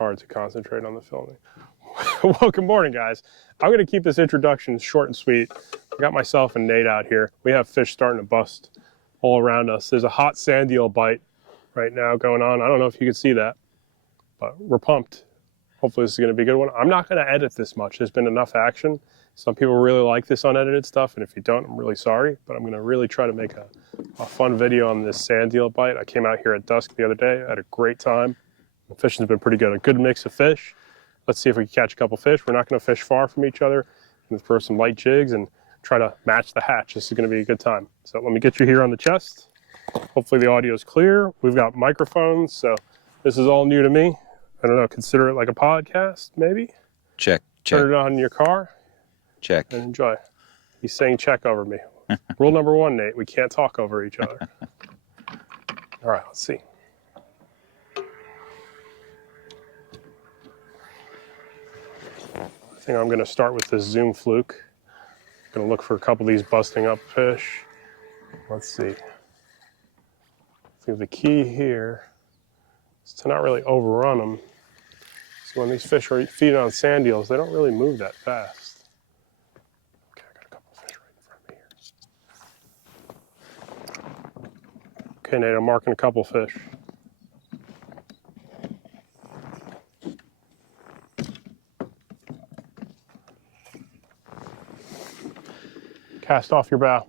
hard to concentrate on the filming. Well, good morning, guys. I'm going to keep this introduction short and sweet. I got myself and Nate out here. We have fish starting to bust all around us. There's a hot sand eel bite right now going on. I don't know if you can see that, but we're pumped. Hopefully this is going to be a good one. I'm not going to edit this much. There's been enough action. Some people really like this unedited stuff, and if you don't, I'm really sorry, but I'm going to really try to make a fun video on this sand eel bite. I came out here at dusk the other day. I had a great time. The fishing's been pretty good. A good mix of fish. Let's see if we can catch a couple fish. We're not going to fish far from each other. I'm going to throw some light jigs and try to match the hatch. This is going to be a good time. So let me get you here on the chest. Hopefully the audio is clear. We've got microphones, so this is all new to me. I don't know, consider it like a podcast, maybe? Check. Turn it on in your car. Check. And enjoy. He's saying check over me. Rule number one, Nate, we can't talk over each other. All right, let's see. I think I'm going to start with this Zoom Fluke. I'm going to look for a couple of these busting up fish. Let's see. I think the key here is to not really overrun them. So when these fish are feeding on sand eels, they don't really move that fast. Okay, I got a couple of fish right in front of me here. Okay, Nate, I'm marking a couple fish. Cast off your bow.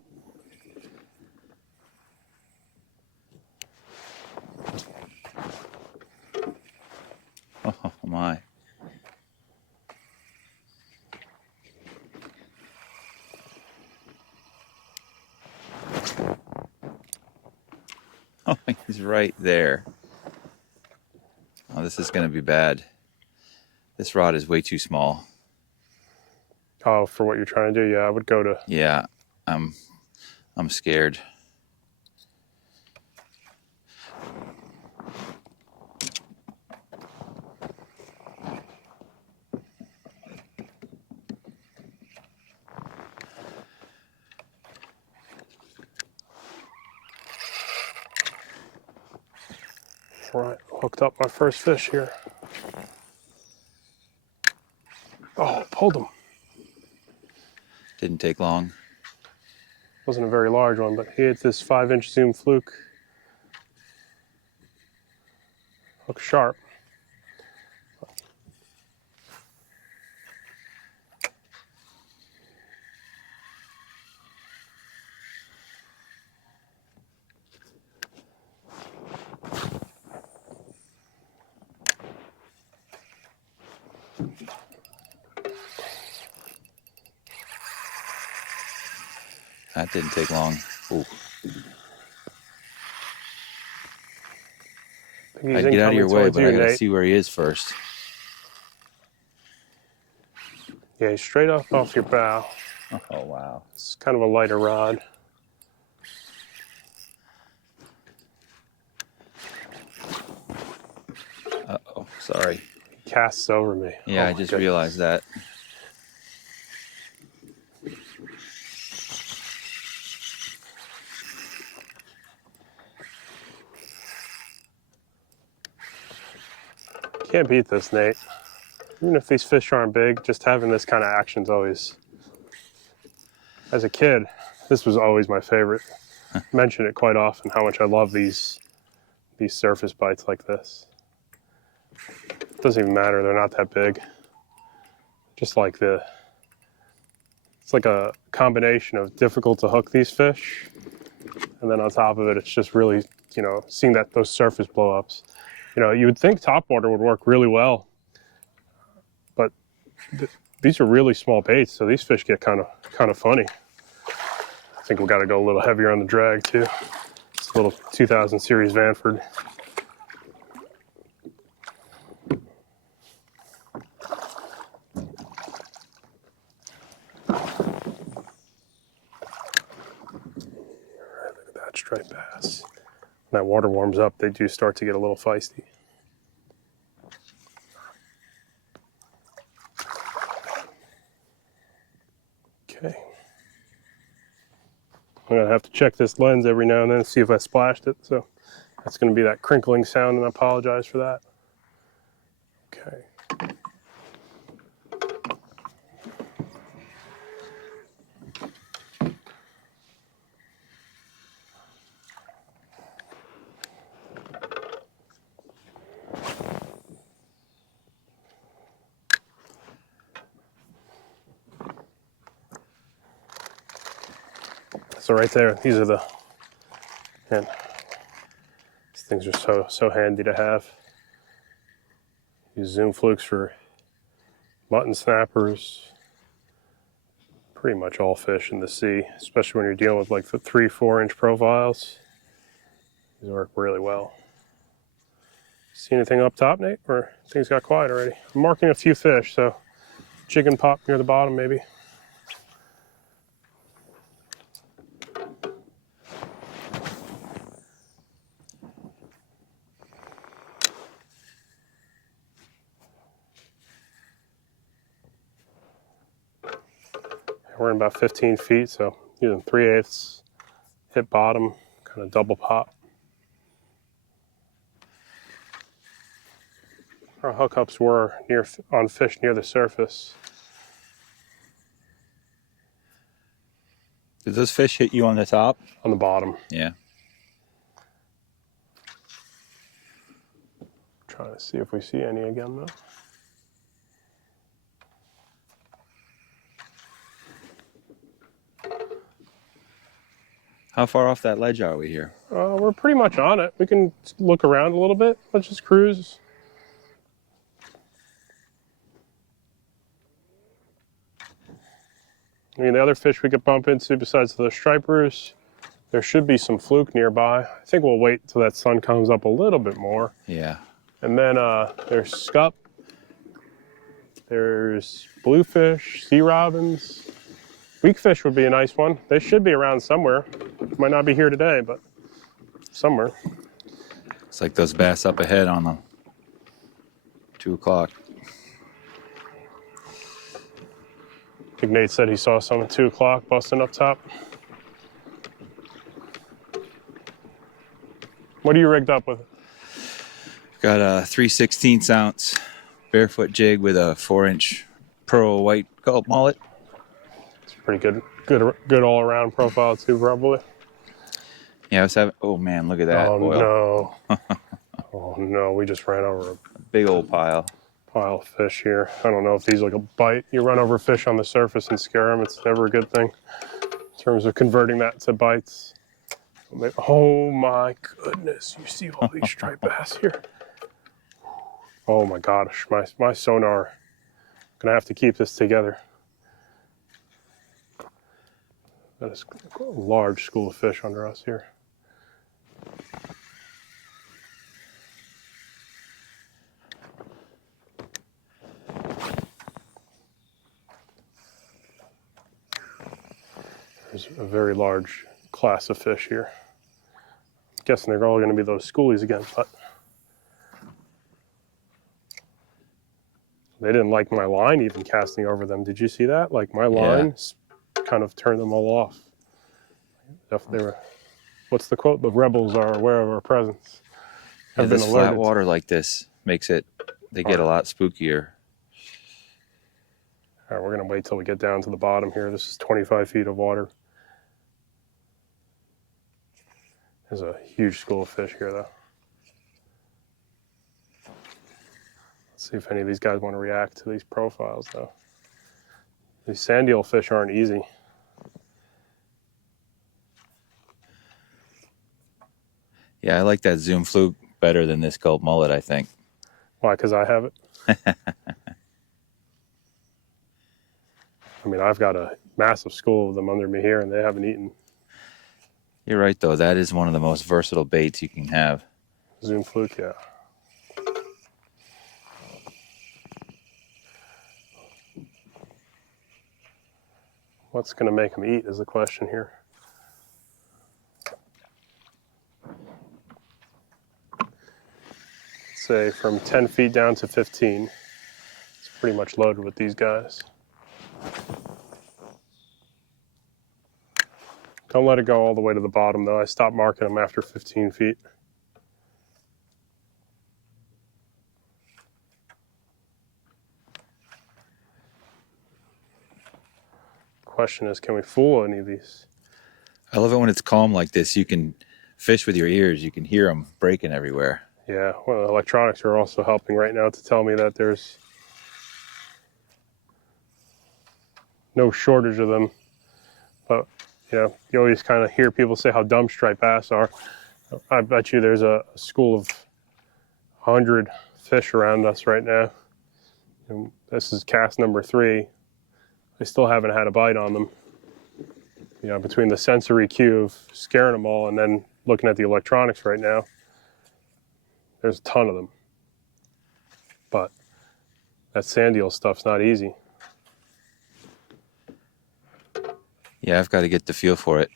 Oh my. Oh, he's right there. Oh, this is going to be bad. This rod is way too small. Oh, for what you're trying to do, yeah, I would go to... Yeah, I'm scared. All right, hooked up my first fish here. Oh, pulled him. Didn't take long. Wasn't a very large one, but he hit this 5-inch Zoom Fluke. Hook sharp. That didn't take long. Ooh. I'd get out of your way, but I gotta see where he is first. Yeah, he's straight up off your bow. Oh, wow. It's kind of a lighter rod. Uh-oh, sorry. He casts over me. Yeah, I just realized that. Can't beat this, Nate. Even if these fish aren't big, just having this kind of action's always... As a kid, this was always my favorite. I mention it quite often, how much I love these surface bites like this. It doesn't even matter, they're not that big. Just like it's like a combination of difficult to hook these fish, and then on top of it, it's just really, you know, seeing those surface blow-ups. You know, you would think topwater would work really well, but these are really small baits, so these fish get kind of funny. I think we got to go a little heavier on the drag too. It's a little 2000 series Vanford. Look at that striped bass. When that water warms up, they do start to get a little feisty. Okay. I'm gonna have to check this lens every now and then to see if I splashed it, so that's gonna be that crinkling sound, and I apologize for that. Okay. Okay. So right there, these are the, man, these things are so handy to have. Use Zoom Flukes for mutton snappers, pretty much all fish in the sea, especially when you're dealing with like the 3-4 inch profiles. These work really well. See anything up top, Nate? Or things got quiet already? I'm marking a few fish, so jig and pop near the bottom maybe. We're in about 15 feet, so using 3/8, hit bottom, kind of double pop. Our hookups were on fish near the surface. Did those fish hit you on the top? On the bottom. Yeah. Trying to see if we see any again though. How far off that ledge are we here? We're pretty much on it. We can look around a little bit. Let's just cruise. I mean, the other fish we could bump into besides the stripers, there should be some fluke nearby. I think we'll wait till that sun comes up a little bit more. Yeah. And then there's scup, there's bluefish, sea robins. Weakfish would be a nice one. They should be around somewhere. Might not be here today, but somewhere. It's like those bass up ahead on the 2 o'clock. I think Nate said he saw some at 2 o'clock busting up top. What are you rigged up with? Got a 3/16 ounce barefoot jig with a 4-inch pearl white Gulp mullet. It's pretty good all around profile too, probably. Yeah, I was having. Oh man, look at that Oh oil. no! Oh no! We just ran over a Big old pile. pile of fish here. I don't know if these like a bite. You run over fish on the surface and scare them. It's never a good thing in terms of converting that to bites. Oh my goodness! You see all these striped bass here? Oh my gosh! My sonar. I'm gonna have to keep this together. That is a large school of fish under us here. There's a very large class of fish here. I'm guessing they're all going to be those schoolies again, but they didn't like my line even casting over them. Did you see that? Like my line kind of turned them all off. They were, what's the quote? The rebels are aware of our presence. Yeah, this flat water like this makes it, they get a lot spookier. All right, we're going to wait till we get down to the bottom here. This is 25 feet of water. There's a huge school of fish here, though. Let's see if any of these guys want to react to these profiles, though. These sand eel fish aren't easy. Yeah, I like that Zoom Fluke better than this Gulp mullet, I think. Why? Because I have it? I mean, I've got a massive school of them under me here, and they haven't eaten. You're right, though. That is one of the most versatile baits you can have. Zoom Fluke, yeah. What's going to make them eat is the question here. Say from 10 feet down to 15. It's pretty much loaded with these guys. Don't let it go all the way to the bottom, though. I stopped marking them after 15 feet. Question is, can we fool any of these? I love it when it's calm like this. You can fish with your ears. You can hear them breaking everywhere. Yeah, well, electronics are also helping right now to tell me that there's no shortage of them. But, you know, you always kind of hear people say how dumb striped bass are. I bet you there's a school of 100 fish around us right now. And this is cast number 3. I still haven't had a bite on them. You know, between the sensory cue of scaring them all and then looking at the electronics right now, there's a ton of them. But that sand eel stuff's not easy. Yeah, I've got to get the feel for it.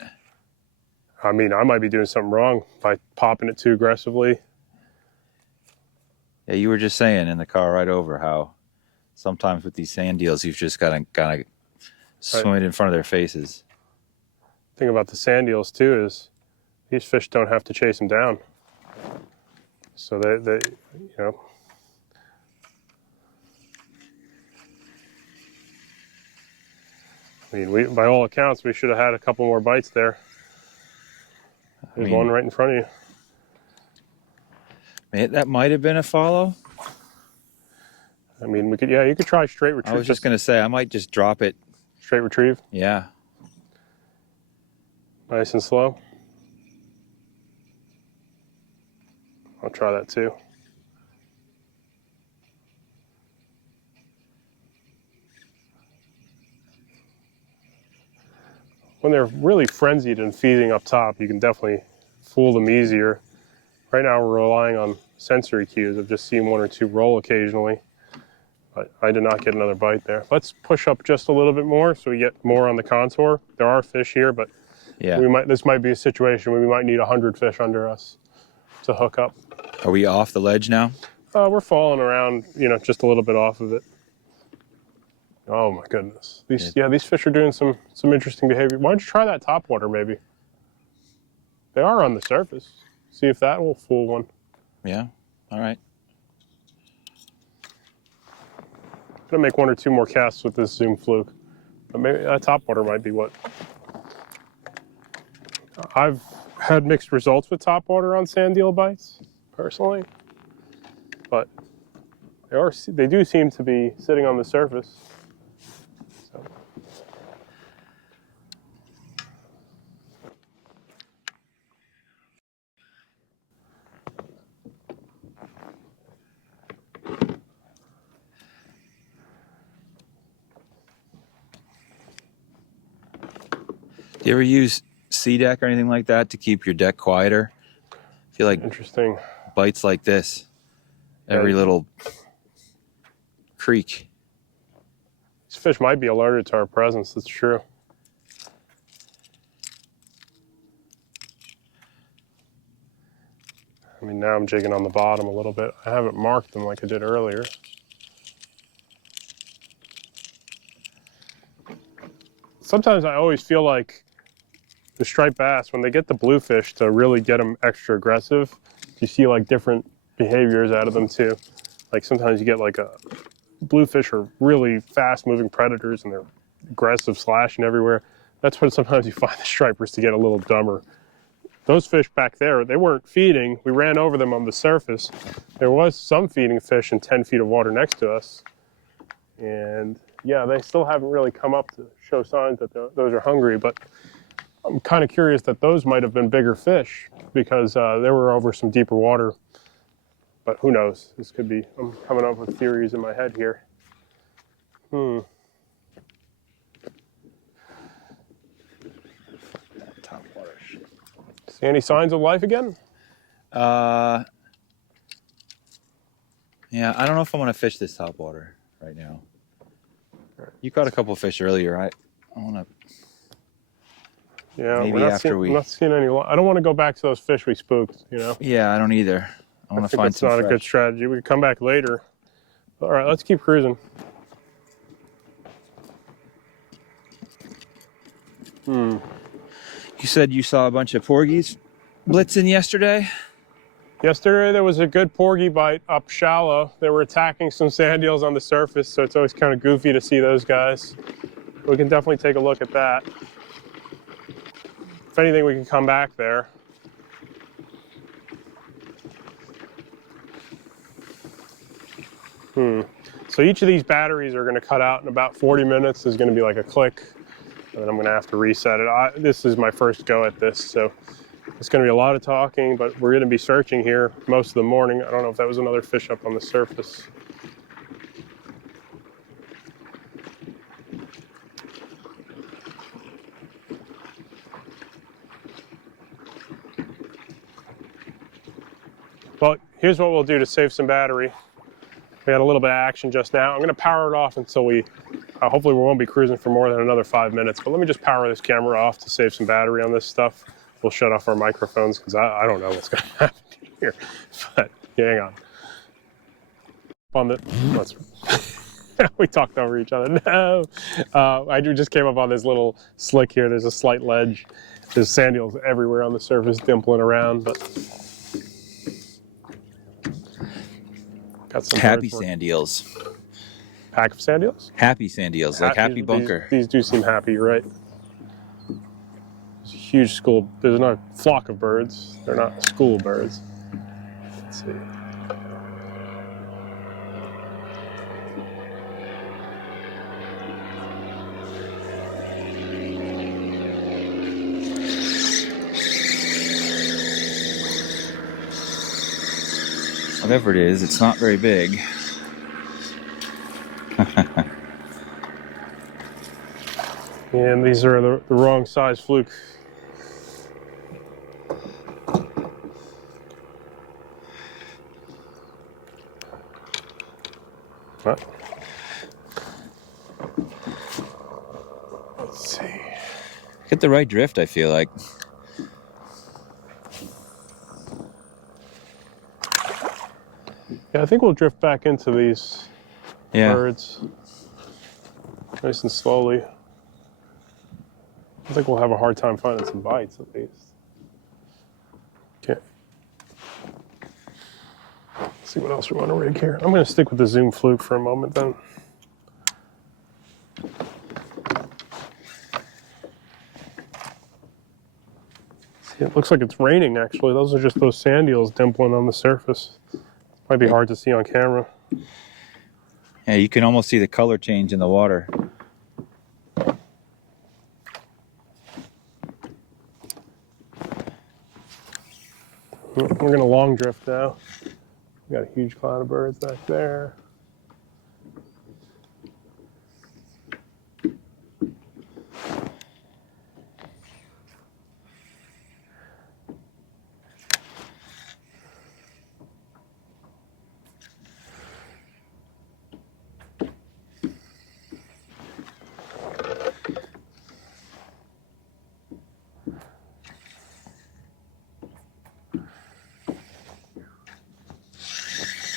I mean, I might be doing something wrong by popping it too aggressively. Yeah, you were just saying in the car right over how sometimes with these sand eels, you've just got to kind of swim it in front of their faces. The thing about the sand eels too is these fish don't have to chase them down. So they you know, I mean, by all accounts, we should have had a couple more bites there. There's one right in front of you. Man, that might have been a follow. I mean, you could try straight retrieve. I was just going to say, I might just drop it. Straight retrieve? Yeah. Nice and slow. I'll try that too. When they're really frenzied and feeding up top, you can definitely fool them easier. Right now we're relying on sensory cues of just seeing one or two roll occasionally. But I did not get another bite there. Let's push up just a little bit more so we get more on the contour. There are fish here, but yeah, this might be a situation where we might need 100 fish under us to hook up. Are we off the ledge now? We're falling around, you know, just a little bit off of it. Oh my goodness. These fish are doing some interesting behavior. Why don't you try that topwater maybe? They are on the surface. See if that will fool one. Yeah, all right. I'm gonna make 1 or 2 more casts with this Zoom Fluke. But maybe that topwater might be what. I've had mixed results with topwater on sand eel bites, personally. But they do seem to be sitting on the surface. So. Do you ever use sea deck or anything like that to keep your deck quieter? I feel like interesting bites like this, every little creek. These fish might be alerted to our presence, that's true. I mean, now I'm jigging on the bottom a little bit. I haven't marked them like I did earlier. Sometimes I always feel like the striped bass, when they get the bluefish to really get them extra aggressive, you see like different behaviors out of them too. Like sometimes you get like bluefish are really fast moving predators and they're aggressive, slashing everywhere. That's when sometimes you find the stripers to get a little dumber. Those fish back there, they weren't feeding. We ran over them on the surface. There was some feeding fish in 10 feet of water next to us. And yeah, they still haven't really come up to show signs that those are hungry, but I'm kind of curious that those might have been bigger fish because they were over some deeper water. But who knows? This could be, I'm coming up with theories in my head here. Top water shit. See any signs of life again? Yeah, I don't know if I want to fish this top water right now. You caught a couple of fish earlier. I want to. Yeah, maybe I'm not seeing any. I don't want to go back to those fish we spooked, you know? Yeah, I don't either. I want to find it's some not fresh. a good strategy. We can come back later. All right, let's keep cruising. You said you saw a bunch of porgies blitzing yesterday? Yesterday there was a good porgy bite up shallow. They were attacking some sand eels on the surface, so it's always kind of goofy to see those guys. We can definitely take a look at that. If anything, we can come back there. So each of these batteries are going to cut out in about 40 minutes. There's going to be like a click, and then I'm going to have to reset it. This is my first go at this, so it's going to be a lot of talking, but we're going to be searching here most of the morning. I don't know if that was another fish up on the surface. Well, here's what we'll do to save some battery. We had a little bit of action just now. I'm going to power it off until hopefully we won't be cruising for more than another 5 minutes, but let me just power this camera off to save some battery on this stuff. We'll shut off our microphones because I don't know what's going to happen here, but hang on. We talked over each other. No, I just came up on this little slick here. There's a slight ledge. There's sand eels everywhere on the surface dimpling around, but got some happy sand eels. Pack of sand eels? Happy sand eels, like happy bunker. These do seem happy, you're right. There's a huge school. There's not a flock of birds. They're not a school of birds. Let's see. Whatever it is, it's not very big. And these are the wrong size fluke. What? Let's see. Get the right drift, I feel like. Yeah, I think we'll drift back into these birds nice and slowly. I think we'll have a hard time finding some bites at least. Okay. Let's see what else we want to rig here. I'm going to stick with the Zoom Fluke for a moment then. See, it looks like it's raining actually. Those are just those sand eels dimpling on the surface. Might be hard to see on camera. Yeah, you can almost see the color change in the water. We're going to long drift now. We got a huge cloud of birds back there.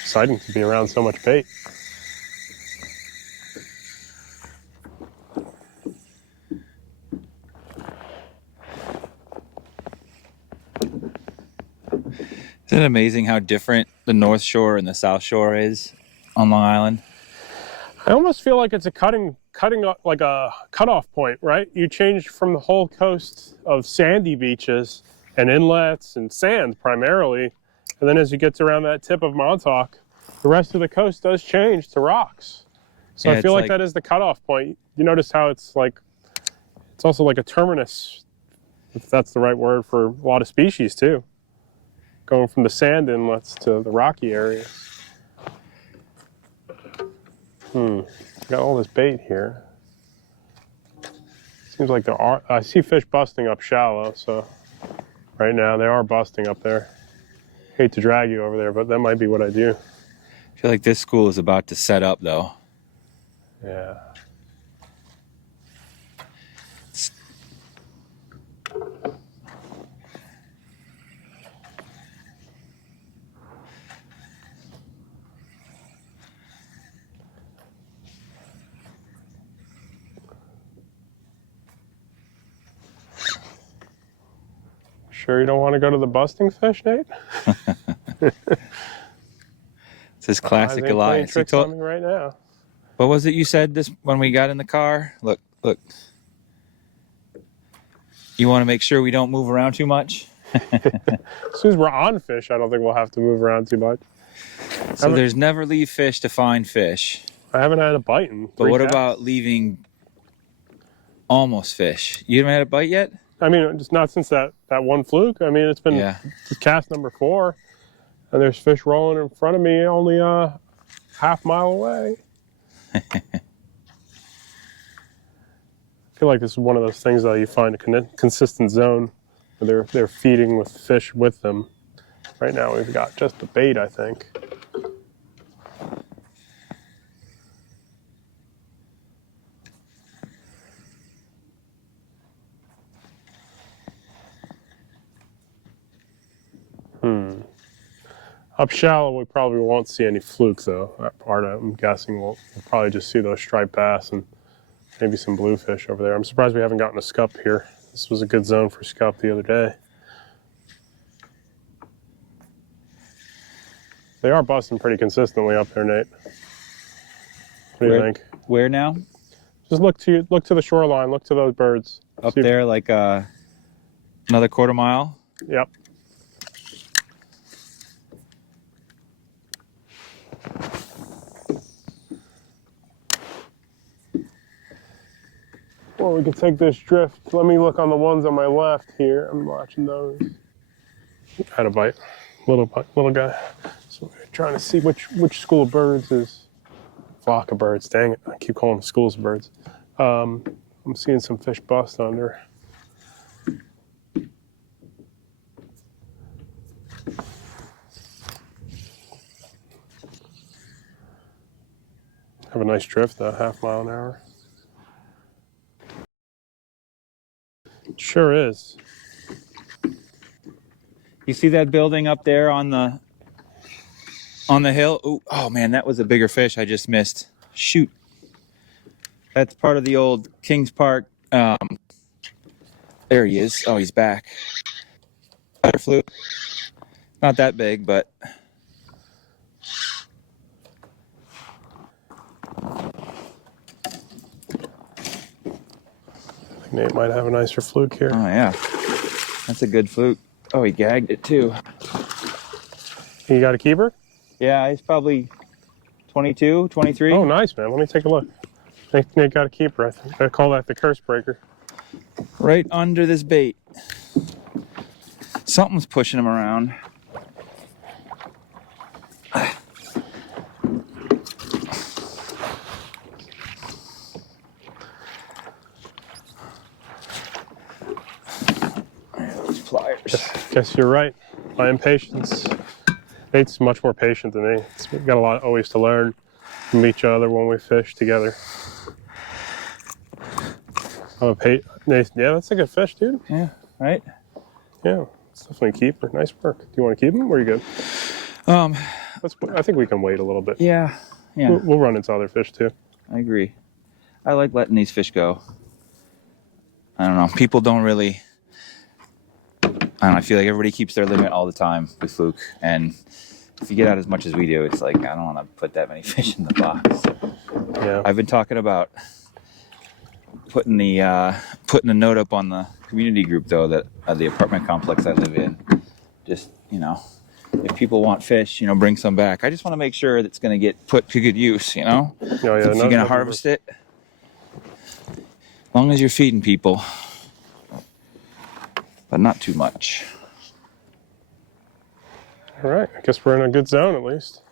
Exciting to be around so much bait. Isn't it amazing how different the North Shore and the South Shore is on Long Island? I almost feel like it's a cutting like a cutoff point, right? You change from the whole coast of sandy beaches and inlets and sand primarily, and then as you get to around that tip of Montauk, the rest of the coast does change to rocks. So yeah, I feel like that is the cutoff point. You notice how it's also like a terminus, if that's the right word, for a lot of species too. Going from the sand inlets to the rocky areas. Got all this bait here. Seems like I see fish busting up shallow, so right now they are busting up there. Hate to drag you over there, but that might be what I do. I feel like this school is about to set up, though. Yeah. Sure you don't want to go to the busting fish, Nate? This is classic Elias. Tricks on me right now. What was it you said this when we got in the car? Look, Look. You want to make sure we don't move around too much? As soon as we're on fish, I don't think we'll have to move around too much. So there's never leave fish to find fish. I haven't had a bite in 3 But what casts. about leaving almost fish? You haven't had a bite yet? I mean, just not since that one fluke. I mean, it's been cast number 4, and there's fish rolling in front of me only a half mile away. I feel like this is one of those things that you find a consistent zone where they're feeding with fish with them. Right now we've got just the bait, I think. Up shallow, we probably won't see any fluke, though. That part, I'm guessing, we'll probably just see those striped bass and maybe some bluefish over there. I'm surprised we haven't gotten a scup here. This was a good zone for scup the other day. They are busting pretty consistently up there, Nate. What do you think? Where now? Just look to the shoreline. Look to those birds. Up there, like another quarter mile? Yep. Or we could take this drift. Let me look on the ones on my left here. I'm watching those. Had a bite. Little guy. So we're trying to see which school of birds is flock of birds. Dang it. I keep calling them schools of birds. I'm seeing some fish bust under. Have a nice drift, though, half mile an hour. It sure is. You see that building up there on the hill? Ooh, oh man, that was a bigger fish I just missed. Shoot. That's part of the old Kings Park. There he is. Oh, he's back. Another fluke. Not that big, but Nate might have a nicer fluke here. oh yeah, that's a good fluke. Oh, he gagged it too. You got a keeper? Yeah, he's probably 22, 23. Oh, nice, man. Let me take a look. Nate got a keeper, I think. I call that the curse breaker. Right under this bait. Something's pushing him around. Pliers. Guess you're right. My impatience. Nate's much more patient than me. We've got a lot always to learn from each other when we fish together. Nate, yeah, that's a good fish, dude. Yeah, right? Yeah, it's definitely a keeper. Nice work. Do you want to keep him or are you good? I think we can wait a little bit. Yeah. We'll run into other fish too. I agree. I like letting these fish go. I don't know. People don't really. I feel like everybody keeps their limit all the time with fluke, and if you get out as much as we do, it's like I don't want to put that many fish in the box. Yeah. I've been talking about putting a note up on the community group though that the apartment complex I live in. Just if people want fish, bring some back. I just want to make sure that's going to get put to good use. Oh, yeah, if you're going to harvest it, as long as you're feeding people. But not too much. All right, I guess we're in a good zone at least.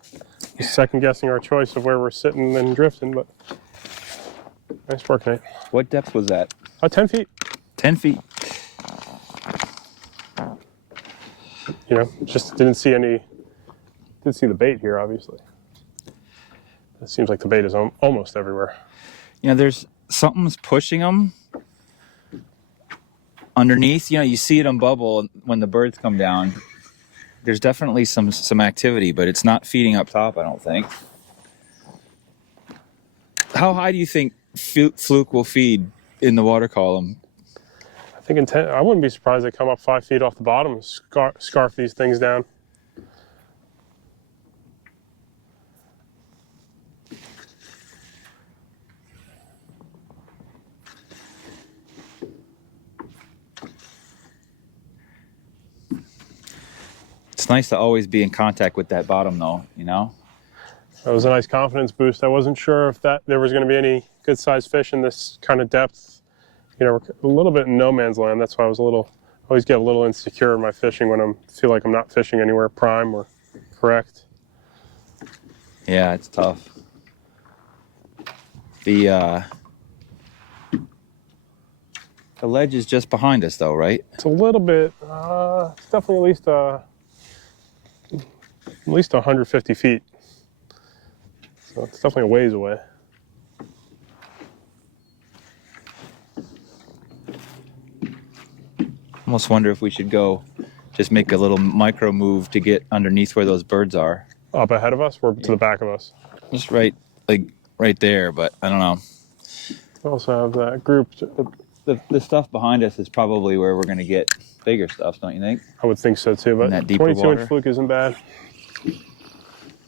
Second guessing our choice of where we're sitting and drifting, but nice work, Nate. What depth was that? 10 feet. 10 feet. Just didn't see the bait here, obviously. It seems like the bait is almost everywhere. There's something's pushing them underneath. You see it on bubble when the birds come down. There's definitely some activity, but it's not feeding up top, I don't think. How high do you think fluke will feed in the water column? I think I wouldn't be surprised they come up 5 feet off the bottom and scarf these things down. It's nice to always be in contact with that bottom, though. You know. That was a nice confidence boost. I wasn't sure if there was going to be any good sized fish in this kind of depth. You know, we're a little bit in no man's land. That's why I always get a little insecure in my fishing when I feel like I'm not fishing anywhere prime or correct. Yeah, it's tough. The ledge is just behind us, though, right? It's a little bit. It's definitely at least 150 feet. So it's definitely a ways away. Almost wonder if we should go just make a little micro move to get underneath where those birds are. Up ahead of us, or to the back of us? Just right there, but I don't know. We also have that group. The stuff behind us is probably where we're going to get bigger stuff, don't you think? I would think so too, but 22-inch fluke isn't bad. You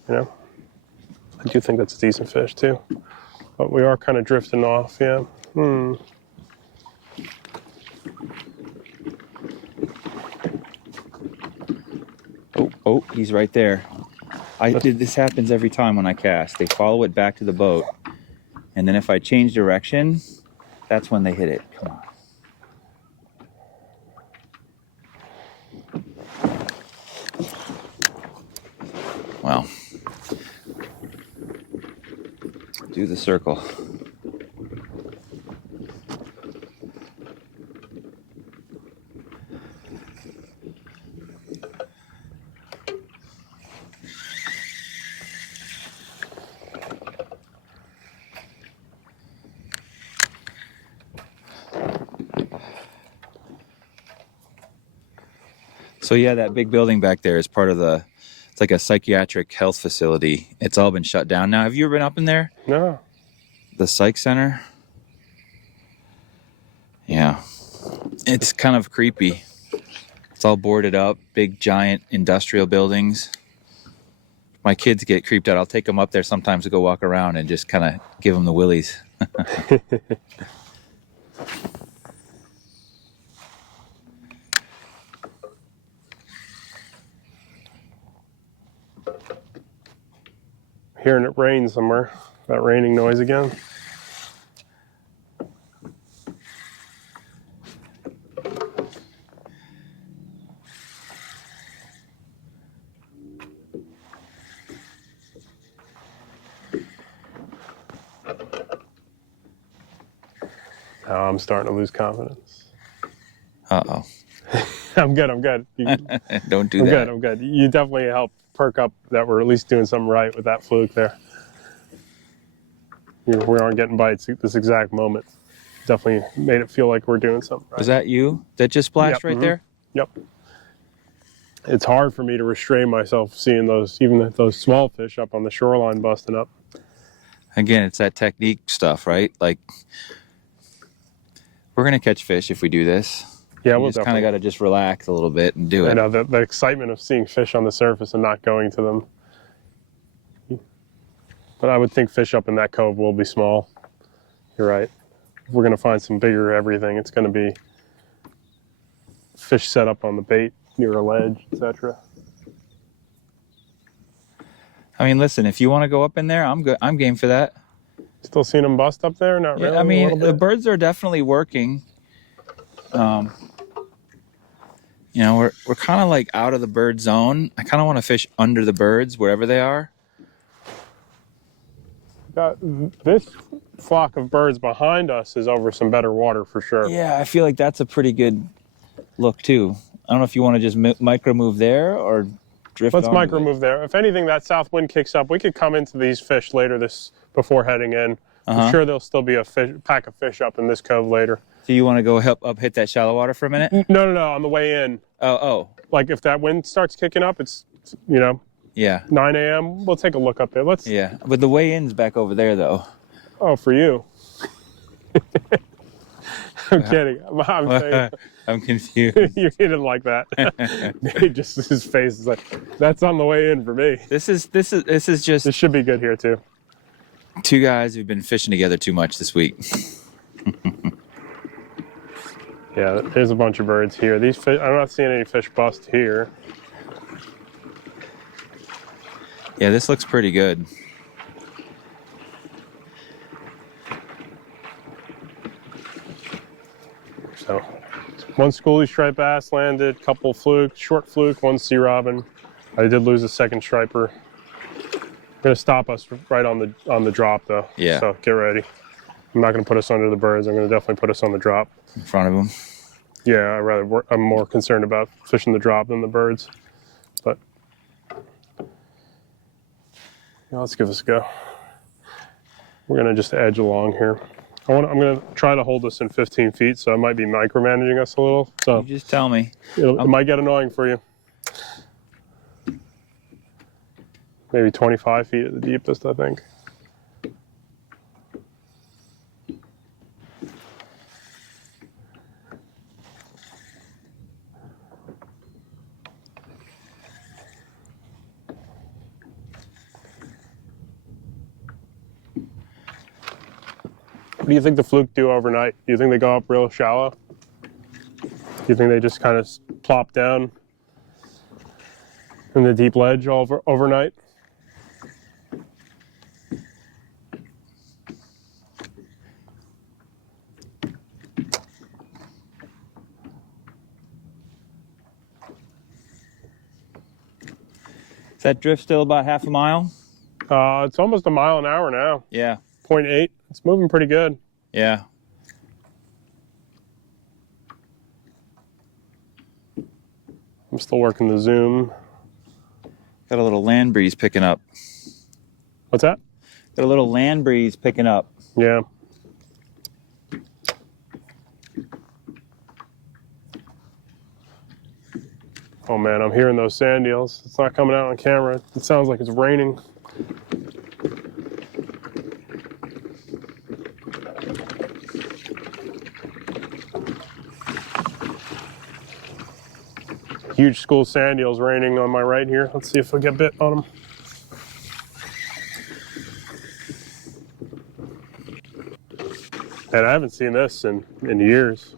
know, I do think that's a decent fish too. But we are kind of drifting off, yeah. Oh, he's right there. This happens every time when I cast. They follow it back to the boat, and then if I change direction, that's when they hit it. Come on. Well, do the circle. So yeah, that big building back there is part of it's like a psychiatric health facility. It's all been shut down now. Have you ever been up in there? No. The psych center? Yeah. It's kind of creepy. It's all boarded up, big giant industrial buildings. My kids get creeped out. I'll take them up there sometimes to go walk around and just kind of give them the willies. Hearing it rain somewhere. That raining noise again. Now I'm starting to lose confidence. Uh-oh. I'm good. Don't do that. I'm good. You definitely helped perk up that we're at least doing something right with that fluke there. We aren't getting bites at this exact moment. Definitely made it feel like we're doing something right. Was that you that just splashed right there? Yep. It's hard for me to restrain myself seeing even those small fish up on the shoreline busting up. Again, it's that technique stuff, right? Like, we're going to catch fish if we do this. Yeah, we'll just kind of got to just relax a little bit and do it. I know, the excitement of seeing fish on the surface and not going to them. But I would think fish up in that cove will be small. You're right. If we're going to find some bigger everything, it's going to be fish set up on the bait near a ledge, etc. I mean, listen, if you want to go up in there, I'm good. I'm game for that. Still seeing them bust up there? Not really. I mean, the birds are definitely working. You know, we're kind of like out of the bird zone. I kind of want to fish under the birds, wherever they are. This flock of birds behind us is over some better water for sure. Yeah, I feel like that's a pretty good look too. I don't know if you want to just micro move there or drift. Let's micro move there. If anything, that south wind kicks up, we could come into these fish later before heading in. I'm sure there'll still be a pack of fish up in this cove later. So you want to go up hit that shallow water for a minute? No, on the way in. Oh. Like if that wind starts kicking up, it's, Yeah. 9 a.m. We'll take a look up there. Yeah, but the way in's back over there though. Oh, for you. I'm kidding. I'm saying. I'm confused. You didn't like that. Just his face is like, that's on the way in for me. This is just. This should be good here too. Two guys who've been fishing together too much this week. Yeah, there's a bunch of birds here. These fish, I'm not seeing any fish bust here. Yeah, this looks pretty good. So, one schoolie striped bass landed, couple fluke, short fluke, one sea robin. I did lose a second striper. Gonna stop us right on the drop though. Yeah. So get ready. I'm not gonna put us under the birds. I'm gonna definitely put us on the drop. In front of them. Yeah, I'm more concerned about fishing the drop than the birds. But yeah, let's give this a go. We're gonna just edge along here. I'm gonna try to hold us in 15 feet, so I might be micromanaging us a little. So You just tell me. it might get annoying for you. Maybe 25 feet at the deepest, I think. What do you think the fluke do overnight? Do you think they go up real shallow? Do you think they just kind of plop down in the deep ledge overnight? Is that drift still about half a mile? It's almost a mile an hour now. Yeah. 0.8. It's moving pretty good. Yeah. I'm still working the zoom. Got a little land breeze picking up. What's that? Got a little land breeze picking up. Yeah. Oh man, I'm hearing those sand eels. It's not coming out on camera. It sounds like it's raining. Huge school sand eels raining on my right here. Let's see if I get bit on them. And I haven't seen this in years.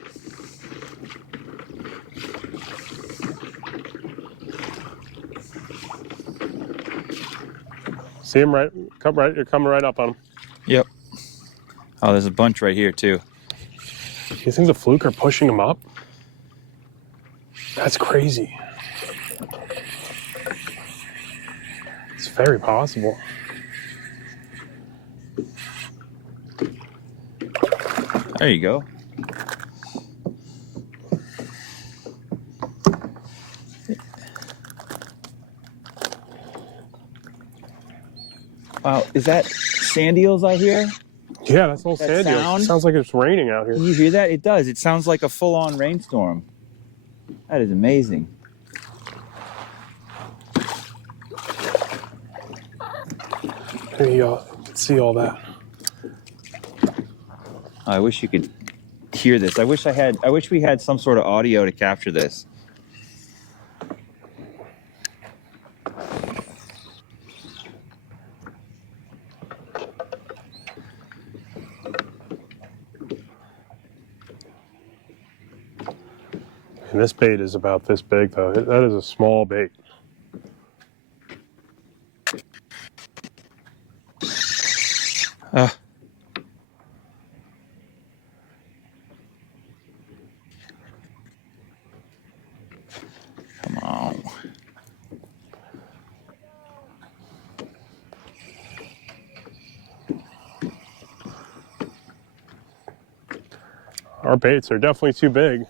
See him right? You're coming right up on him. Yep. Oh, there's a bunch right here too. You think the fluke are pushing him up? That's crazy. It's very possible. There you go. Wow, is that sand eels I hear? Yeah, that's all That sand eels. sound? It sounds like it's raining out here. Can you hear that? It does. It sounds like a full-on rainstorm. That is amazing. Maybe y'all can see all that. I wish you could hear this. I wish we had some sort of audio to capture this. And this bait is about this big, though. That is a small bait. Come on. Our baits are definitely too big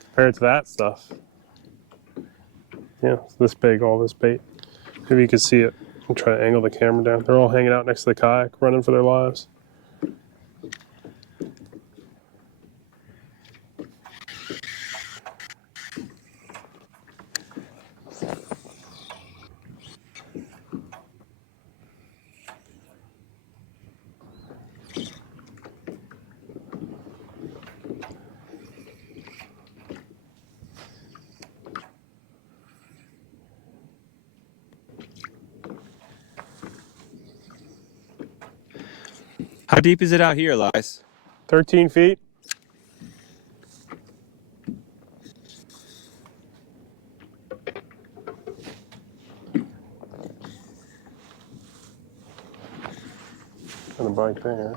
compared to that stuff. Yeah, it's this big, all this bait. Maybe you can see it. I'll try to angle the camera down. They're all hanging out next to the kayak, running for their lives. How deep is it out here, Lies? 13 feet. Gonna bite there.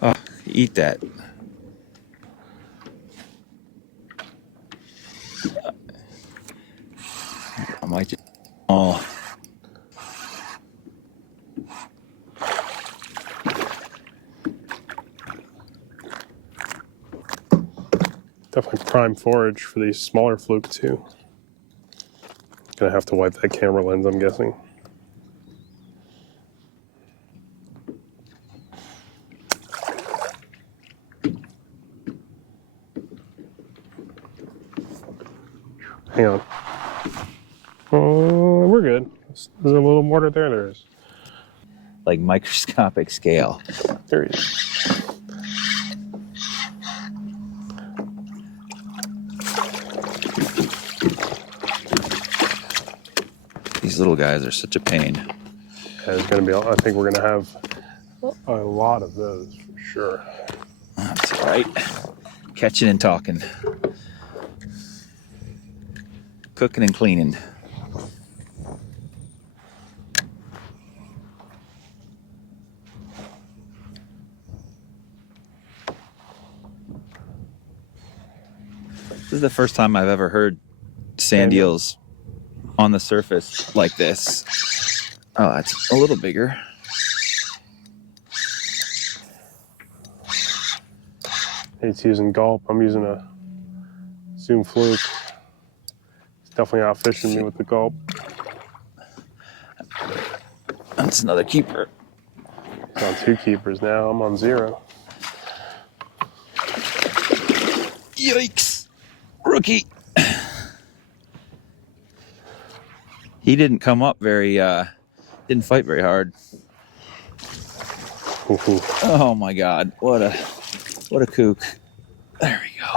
Oh, eat that. I might just. Oh. Definitely prime forage for these smaller fluke too. Gonna have to wipe that camera lens, I'm guessing. Hang on. Oh, we're good. There's a little mortar there. There is. Like microscopic scale. There he is. These little guys are such a pain. Yeah, there's gonna be. I think we're gonna have a lot of those for sure. That's all right. Catching and talking. Cooking and cleaning. This is the first time I've ever heard sand eels on the surface like this. Oh, that's a little bigger. He's using Gulp. I'm using a Zoom Fluke. He's definitely out fishing me with the Gulp. That's another keeper. He's on 2 keepers now. I'm on 0. Yikes. Rookie. He didn't come up very, didn't fight very hard. Ooh. Oh my God. What a kook. There we go.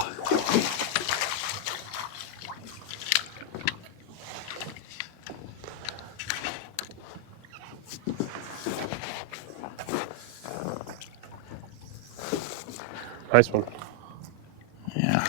Nice one. Yeah.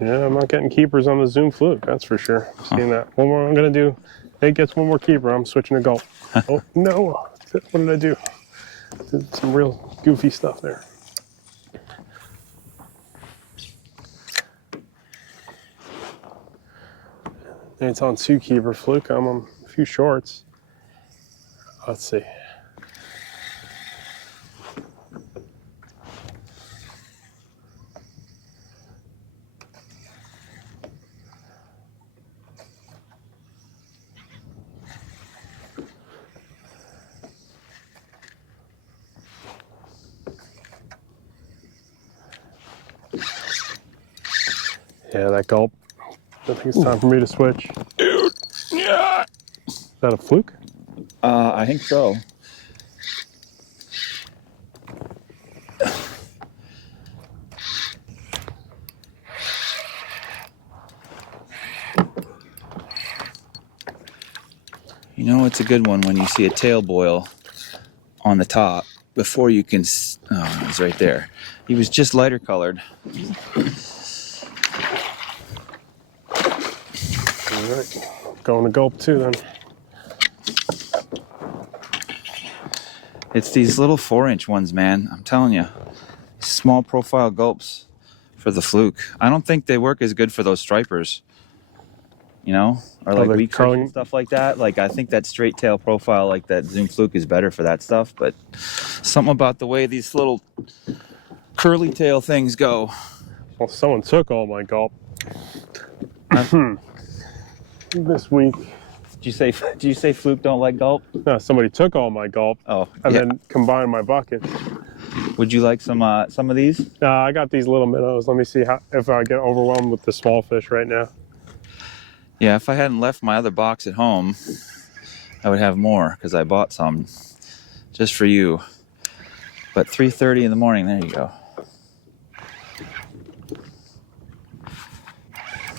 Yeah, I'm not getting keepers on the Zoom Fluke, that's for sure. Seeing that. One more I'm gonna do. Nate gets one more keeper. I'm switching to Gulp. Oh no! What did I do? Did some real goofy stuff there. Nate's on 2 keeper Fluke. I'm on a few shorts. Let's see. Yeah, that Gulp. I think it's time for me to switch. Dude. Yeah. Is that a Fluke? I think so. You know, it's a good one when you see a tail boil on the top before you can. Oh, he's right there. He was just lighter colored. All right, going to Gulp too then. It's these little 4-inch ones, man. I'm telling you. Small profile gulps for the Fluke. I don't think they work as good for those stripers. You know? Or like weak fish and stuff like that. Like, I think that straight tail profile like that Zoom Fluke is better for that stuff. But something about the way these little curly tail things go. Well, someone took all my Gulp. This week. Did you say Fluke don't like Gulp? No, somebody took all my Gulp. Oh, and yeah. then combined my buckets. Would you like some of these? I got these little minnows. Let me see if I get overwhelmed with the small fish right now. Yeah, if I hadn't left my other box at home, I would have more because I bought some just for you. But 3:30 in the morning, there you go.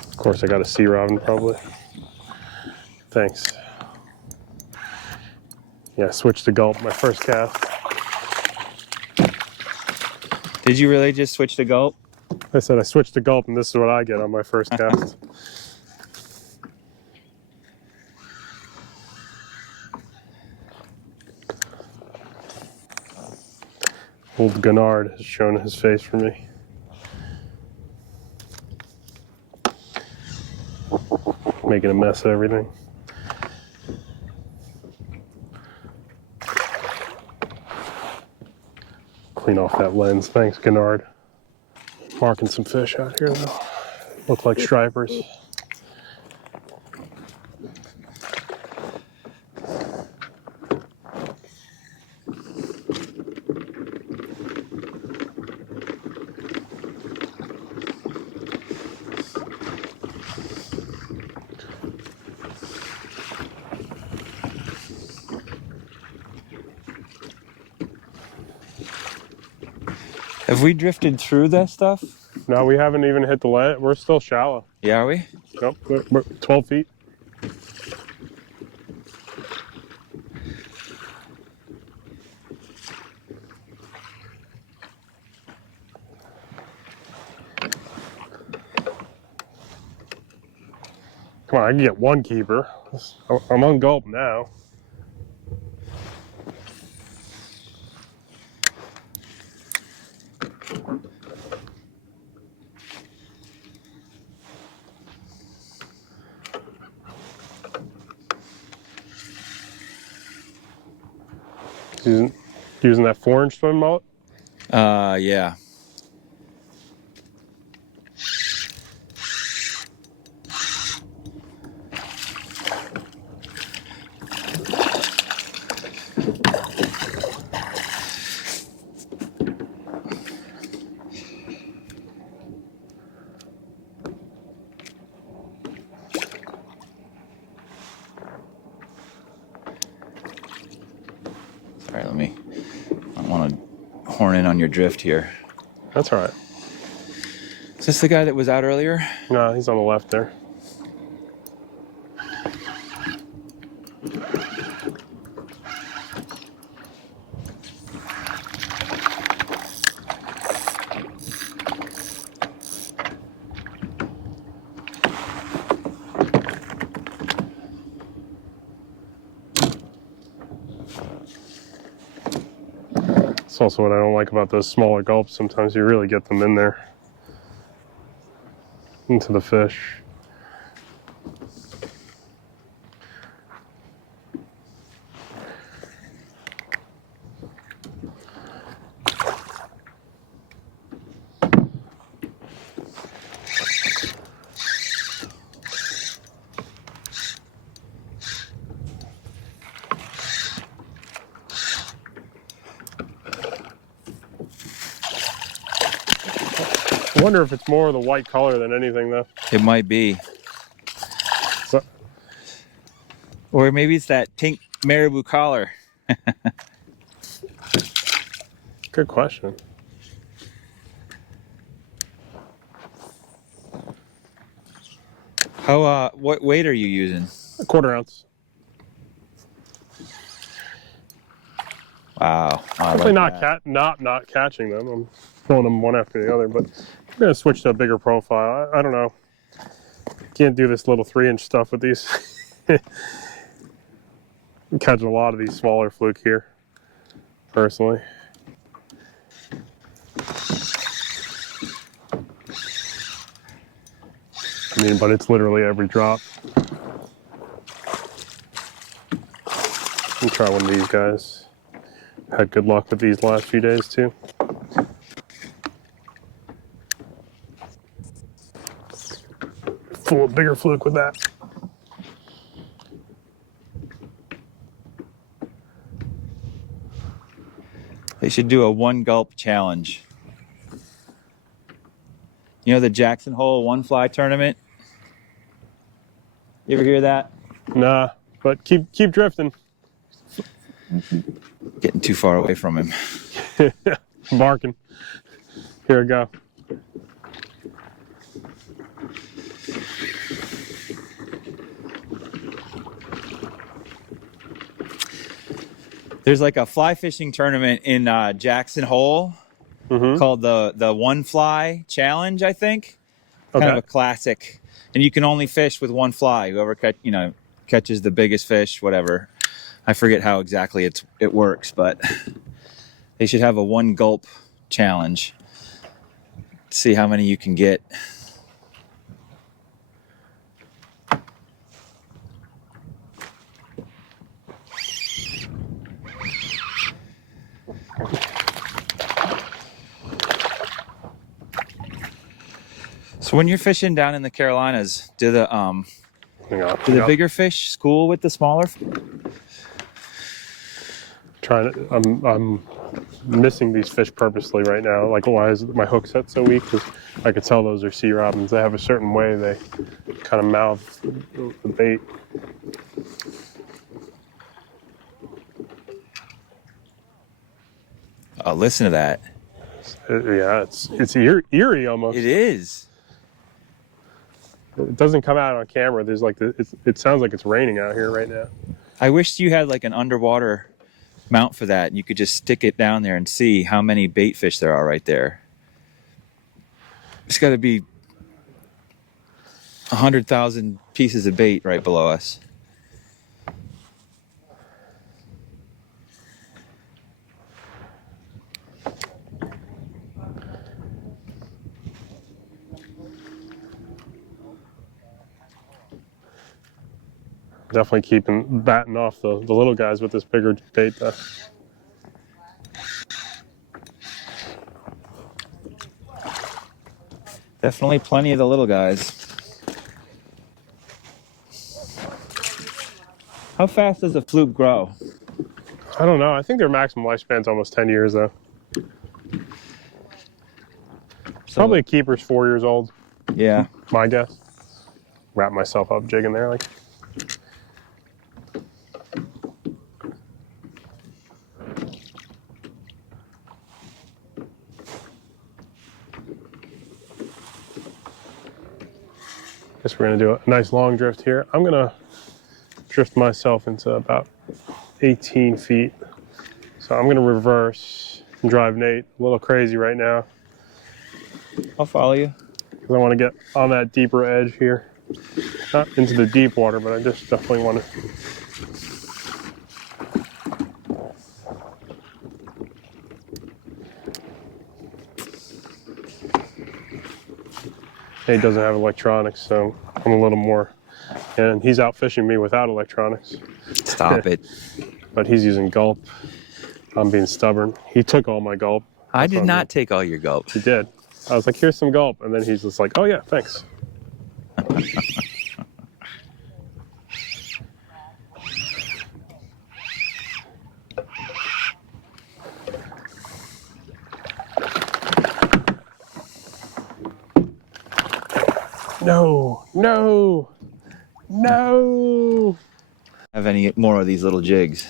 Of course, I got a sea robin probably. Thanks. Yeah, switch to Gulp, my first cast. Did you really just switch to Gulp? I said I switched to Gulp, and this is what I get on my first cast. Old Gennard has shown his face for me. Making a mess of everything. Clean off that lens. Thanks, Gennard. Marking some fish out here though. Look like stripers. Have we drifted through that stuff? No, we haven't even hit the lead. We're still shallow. Yeah, are we? Nope, we're 12 feet. Come on, I can get one keeper. I'm on Gulp now. Using that 4-inch swim mullet. Yeah. Sorry, let me. I don't want to horn in on your drift here. That's all right. Is this the guy that was out earlier? No, he's on the left there. That's also what I don't like about those smaller gulps. Sometimes you really get them in there, into the fish. I wonder if it's more of the white color than anything, though. It might be. So, Or maybe it's that pink marabou collar. good question. How? What weight are you using? A 1/4 ounce. Wow. I Definitely like that. not catching them. I'm throwing them one after the other, but I'm gonna switch to a bigger profile. I don't know. Can't do this little 3-inch stuff with these. I'm catching a lot of these smaller fluke here, personally. I mean, but it's literally every drop. Let me try one of these guys. Had good luck with these last few days too. Full of bigger fluke with that. They should do a 1 gulp challenge. You know the Jackson Hole 1 fly tournament? You ever hear that? Nah. but keep drifting. Getting too far away from him. Barking. Here we go. There's like a fly fishing tournament in Jackson Hole called the One Fly Challenge, I think. Kind of a classic. And you can only fish with one fly. Whoever catches the biggest fish, whatever. I forget how exactly it works, but they should have a one gulp challenge. See how many you can get. So when you're fishing down in the Carolinas, do the bigger fish school with the smaller? I'm missing these fish purposely right now. Like, why is my hook set so weak? Because I could tell those are sea robins. They have a certain way they kind of mouth the bait. Oh, listen to that. Yeah, it's eerie almost. It is. It doesn't come out on camera. There's like it sounds like it's raining out here right now. I wish you had like an underwater mount for that, and you could just stick it down there and see how many bait fish there are right there. It's got to be 100,000 pieces of bait right below us. Definitely batting off the little guys with this bigger bait though. Definitely plenty of the little guys. How fast does a fluke grow? I don't know. I think their maximum lifespan's almost 10 years though. Probably a keeper's 4 years old. Yeah. My guess. Wrap myself up jigging there like. Guess we're gonna do a nice long drift here. I'm gonna drift myself into about 18 feet. So I'm gonna reverse and drive Nate. A little crazy right now. I'll follow you. Because I want to get on that deeper edge here. Not into the deep water, but I just definitely want to. Nate doesn't have electronics, so I'm a little more. And he's out fishing me without electronics. Stop it. But he's using Gulp. I'm being stubborn. He took all my Gulp. I did not take all your Gulp. He did. I was like, here's some Gulp. And then he's just like, oh yeah, thanks. No, no, no. Have any more of these little jigs?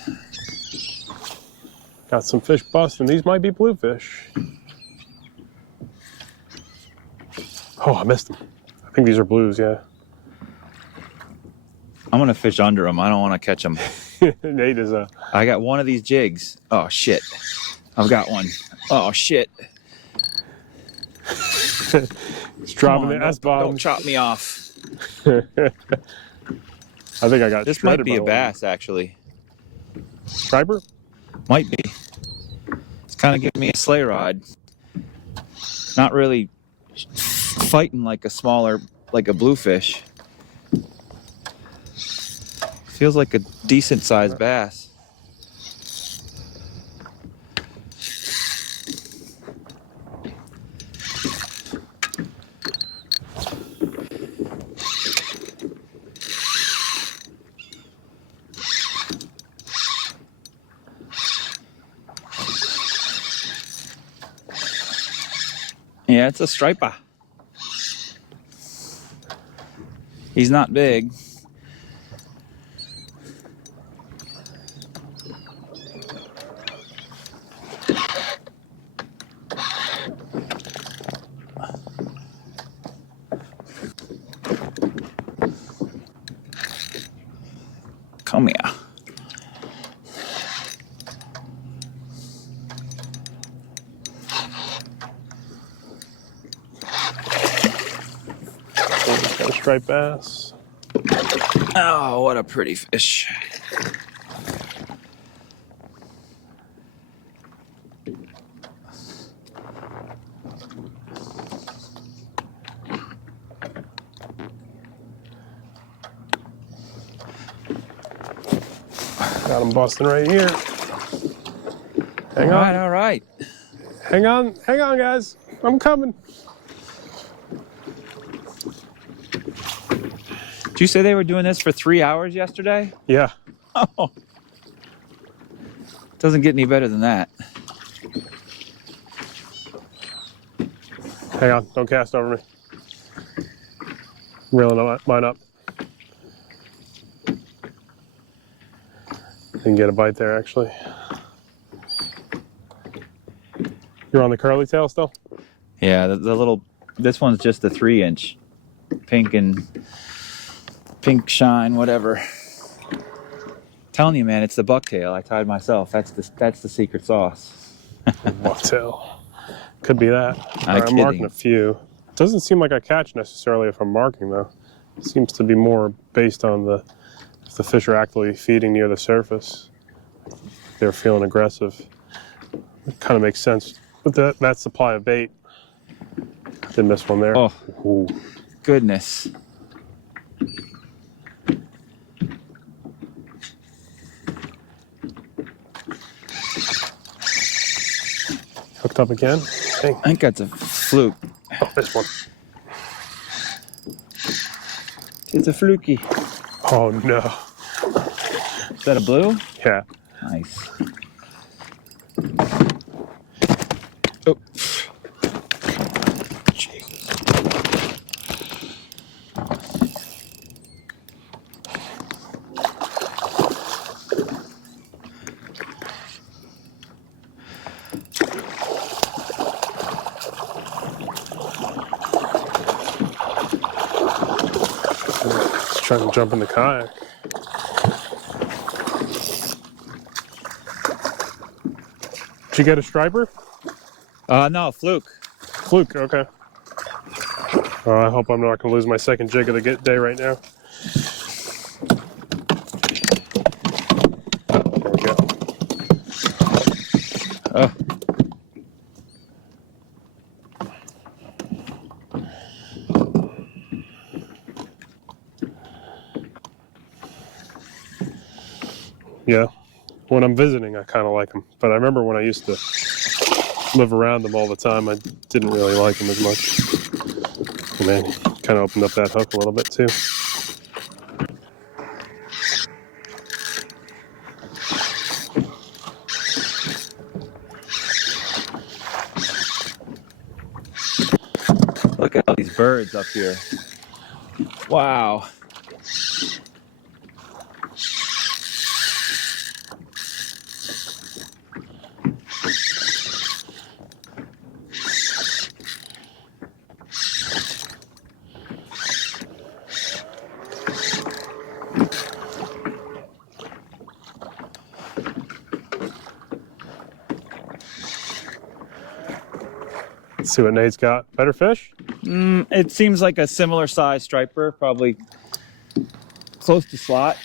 Got some fish busting. These might be bluefish. Oh, I missed them. I think these are blues, yeah. I'm going to fish under them. I don't want to catch them. Nate is a... I got one of these jigs. Oh, shit. I've got one. Oh, shit. It's dropping the S-bomb. Don't chop me off. I think I got this might be a bass, actually. Striper? Might be. It's kind of giving me a sleigh rod. Not really fighting like a smaller, like a bluefish. Feels like a decent sized bass. Yeah, it's a striper. He's not big. Got a striped bass. Oh, what a pretty fish. Got him busting right here. Hang on. All right. Hang on, guys. I'm coming. Did you say they were doing this for 3 hours yesterday? Yeah. Oh. Doesn't get any better than that. Hang on, don't cast over me. Reeling mine up. Didn't get a bite there, actually. You're on the curly tail still? Yeah, the little, this one's just a 3-inch. Pink shine, whatever. Telling you, man, it's the bucktail. I tied myself. That's the secret sauce. Bucktail. Could be that. I'm I'm marking kidding. a few. Doesn't seem like I catch necessarily if I'm marking though. It seems to be more based on if the fish are actively feeding near the surface. They're feeling aggressive. It kind of makes sense. But that supply of bait. Did miss one there. Oh, Ooh. goodness. Hooked up again. Dang. I think that's a fluke. Oh, this one. It's a fluky. Oh no. Is that a blue? Yeah. Nice. Oh. Jesus. Just trying to jump in the kayak. Did you get a striper? No, fluke. Fluke, okay. I hope I'm not going to lose my second jig of the day right now. There we go. Oh. Yeah. When I'm visiting, I kind of like them. But I remember when I used to live around them all the time, I didn't really like them as much. And then kind of opened up that hook a little bit too. Look at all these birds up here. Wow. Let's see what Nate's got. Better fish? It seems like a similar size striper, probably close to slot.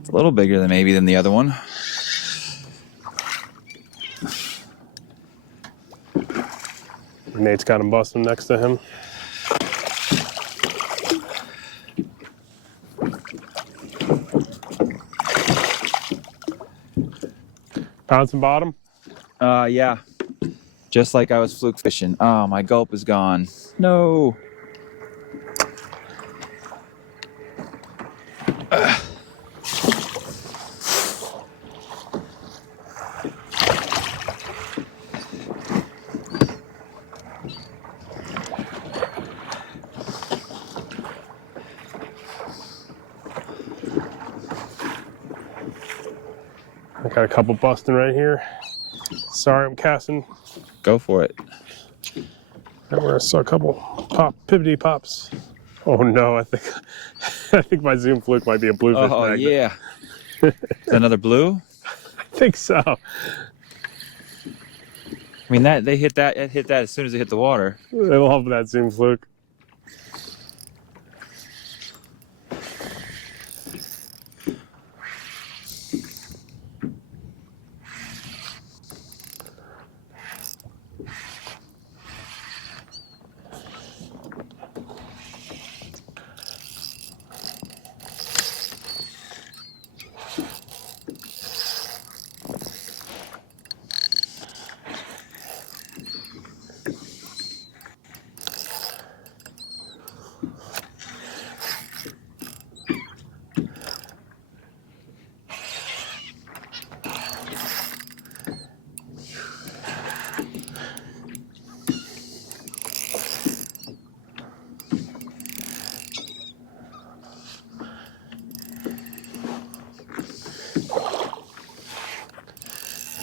It's a little bigger than the other one. Nate's got him busting next to him. Found some bottom? Yeah. Just like I was fluke fishing. Oh, my gulp is gone. No. got a couple busting right here. Sorry, I'm casting. Go for it. I saw a couple pippity pops. Oh no, I think I think my Zoom Fluke might be a bluefish Oh, magnet. yeah. Is that another blue? I think so. I mean, it hit that as soon as it hit the water. I love that Zoom Fluke.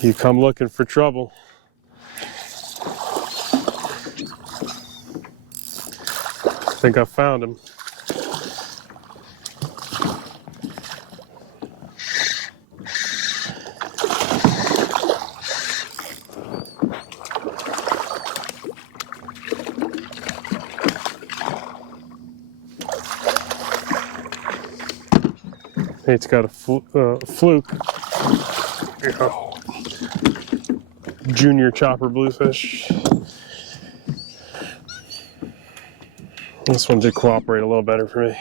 You come looking for trouble. I think I found him. It's got a fluke. Oh. Junior chopper bluefish. This one did cooperate a little better for me.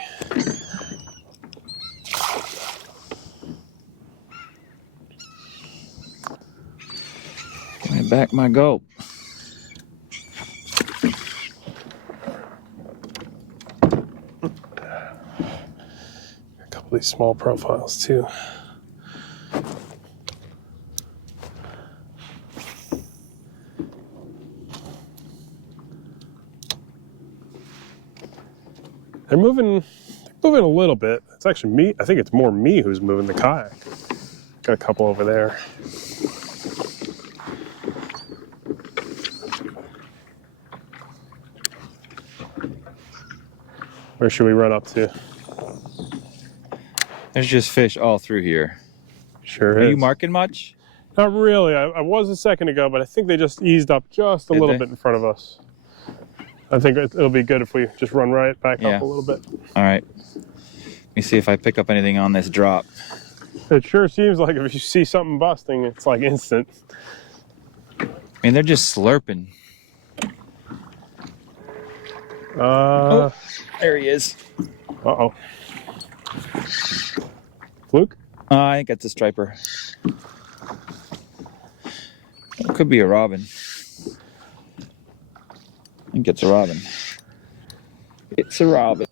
Give me back my Gulp. A couple of these small profiles too. They're moving a little bit. It's actually me. I think it's more me who's moving the kayak. Got a couple over there. Where should we run up to? There's just fish all through here. Sure Are is. you marking much? Not really. I was a second ago, but I think they just eased up just a Did little they? bit in front of us. I think it'll be good if we just run right back Yeah. up a little bit. All right. Let me see if I pick up anything on this drop. It sure seems like if you see something busting, it's like instant. I mean, they're just slurping. Oh, There he is. uh-oh. Fluke? I think that's a striper. It could be a robin. I think it's a robin. It's a robin.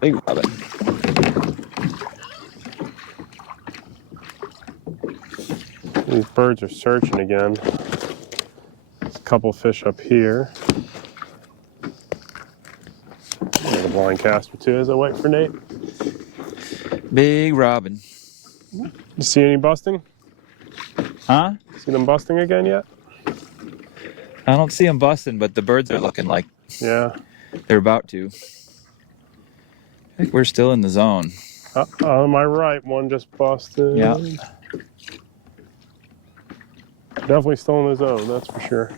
Big robin. These birds are searching again. There's a couple fish up here. There's a blind caster too as I wait for Nate. Big robin. You see any busting? Huh? See them busting again yet? I don't see them busting, but the birds are looking like Yeah. they're about to. I think we're still in the zone. Am I right? One just busted. Yeah. Definitely still in the zone, that's for sure.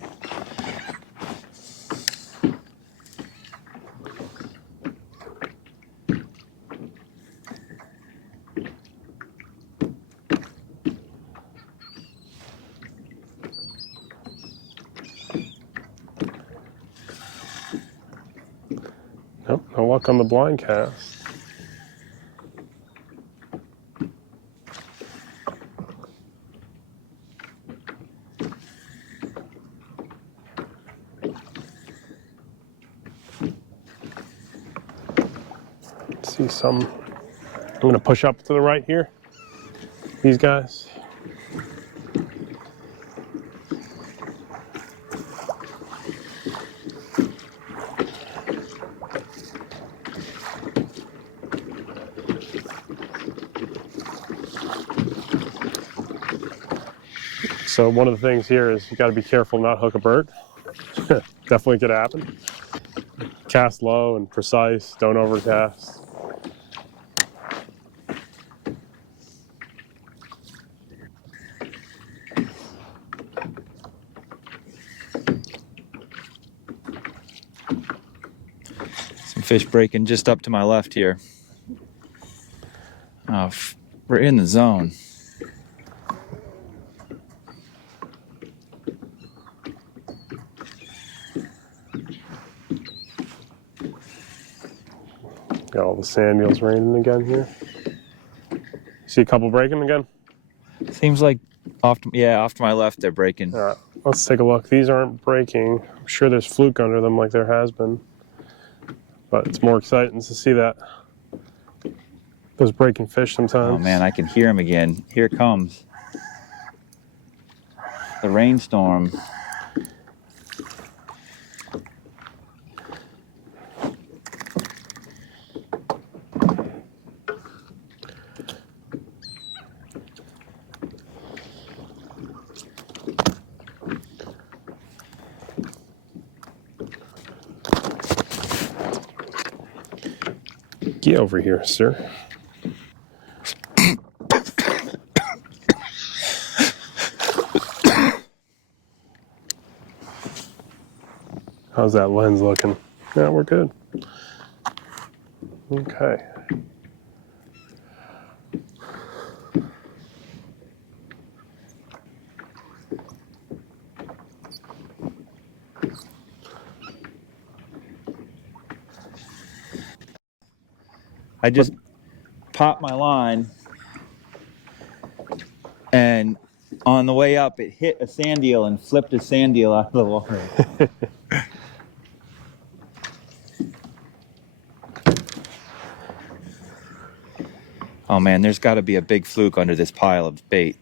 Nope, no luck on the blind cast. See some. I'm going to push up to the right here. These guys. So one of the things here is you got to be careful not hook a bird. Definitely could happen. Cast low and precise, don't overcast. Some fish breaking just up to my left here. Oh, we're in the zone. Got all the sand eels raining again here. See a couple breaking again? Seems like off to my left they're breaking. All right, let's take a look. These aren't breaking. I'm sure there's fluke under them like there has been. But it's more exciting to see that. Those breaking fish sometimes. Oh man, I can hear him again. Here it comes. The rainstorm. Get over here, sir. How's that lens looking? Yeah, we're good. Okay. I just popped my line, and on the way up, it hit a sand eel and flipped a sand eel out of the water. Oh man, there's got to be a big fluke under this pile of bait.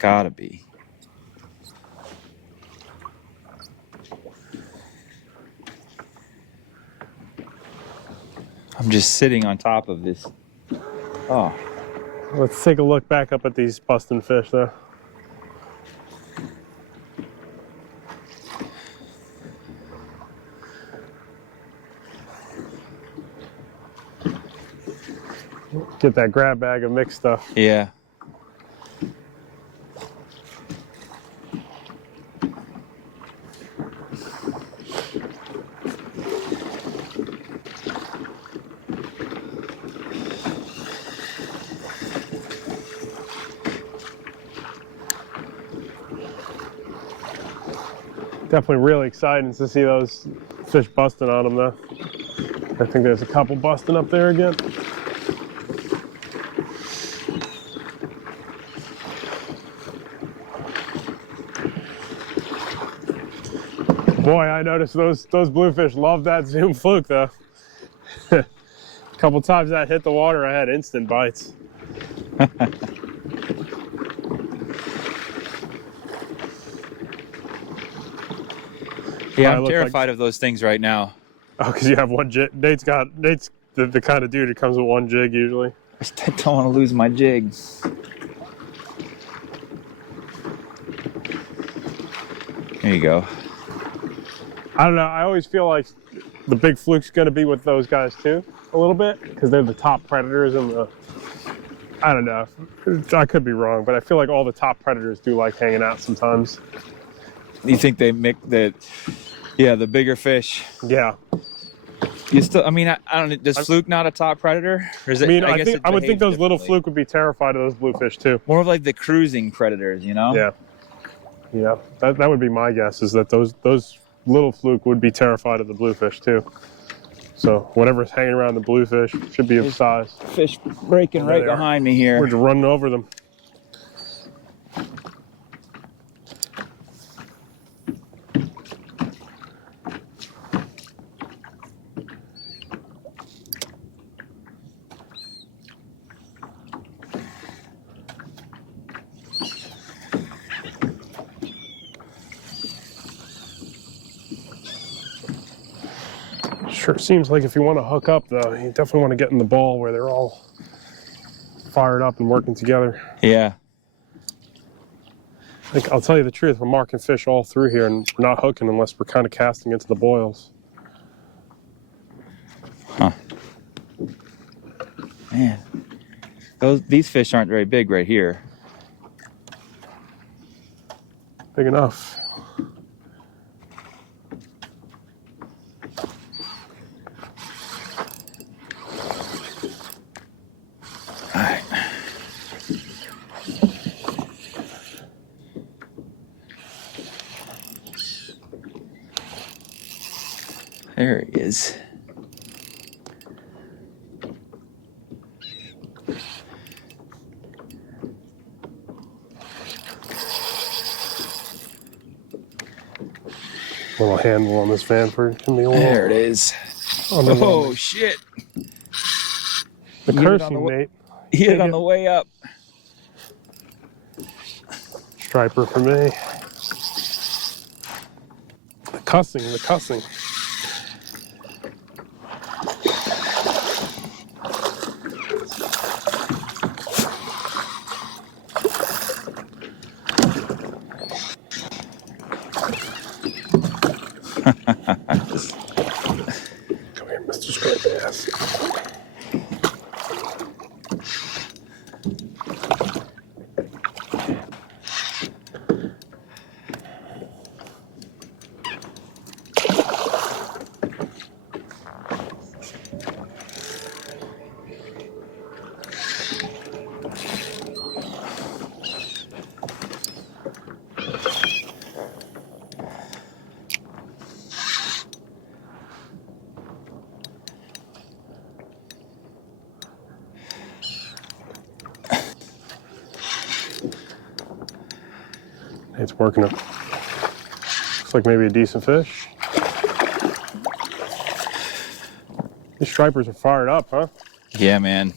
Gotta be. I'm just sitting on top of this. Oh. Let's take a look back up at these busting fish though. Get that grab bag of mixed stuff. Yeah. Definitely really exciting to see those fish busting on them though. I think there's a couple busting up there again. Boy, I noticed those bluefish love that Zoom fluke though. A couple times that hit the water, I had instant bites. Yeah, I'm terrified of those things right now. Oh, because you have one jig. Nate's the kind of dude who comes with one jig usually. I just don't want to lose my jig. There you go. I don't know. I always feel like the big fluke's going to be with those guys too, a little bit, because they're the top predators in the. I don't know. I could be wrong, but I feel like all the top predators do like hanging out sometimes. You think they make the bigger fish? Yeah. You still, I mean, I don't know. Does fluke not a top predator? Or is it, I would think those little fluke would be terrified of those bluefish too. More of like the cruising predators, you know? Yeah. Yeah. That would be my guess, is that those little fluke would be terrified of the bluefish too. So whatever's hanging around the bluefish should be of size. Fish breaking right behind me here. We're just running over them. Sure seems like if you want to hook up though, you definitely want to get in the ball where they're all fired up and working together. Yeah. I'll tell you the truth, we're marking fish all through here and we're not hooking unless we're kind of casting into the boils. Huh. Man, these fish aren't very big right here. Big enough. All right. There he is. Little handle on this van for can be a little. There it is. Oh shit! The cursing, Nate. Hit it on the way up. Striper for me. The cussing, the cussing. Come here, Mr. Striped Ass. It's working. Looks like maybe a decent fish. These stripers are fired up, huh? Yeah, man.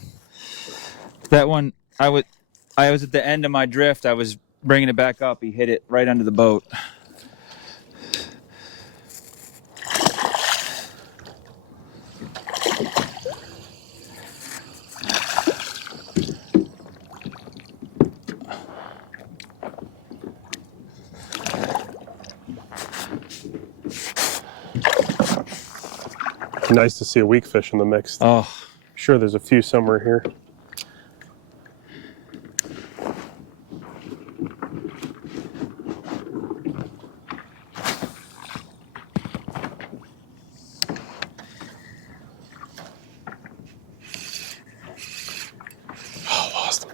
That one, I was at the end of my drift. I was bringing it back up. He hit it right under the boat. Nice to see a weak fish in the mix. Oh, I'm sure there's a few somewhere here. Oh, lost him.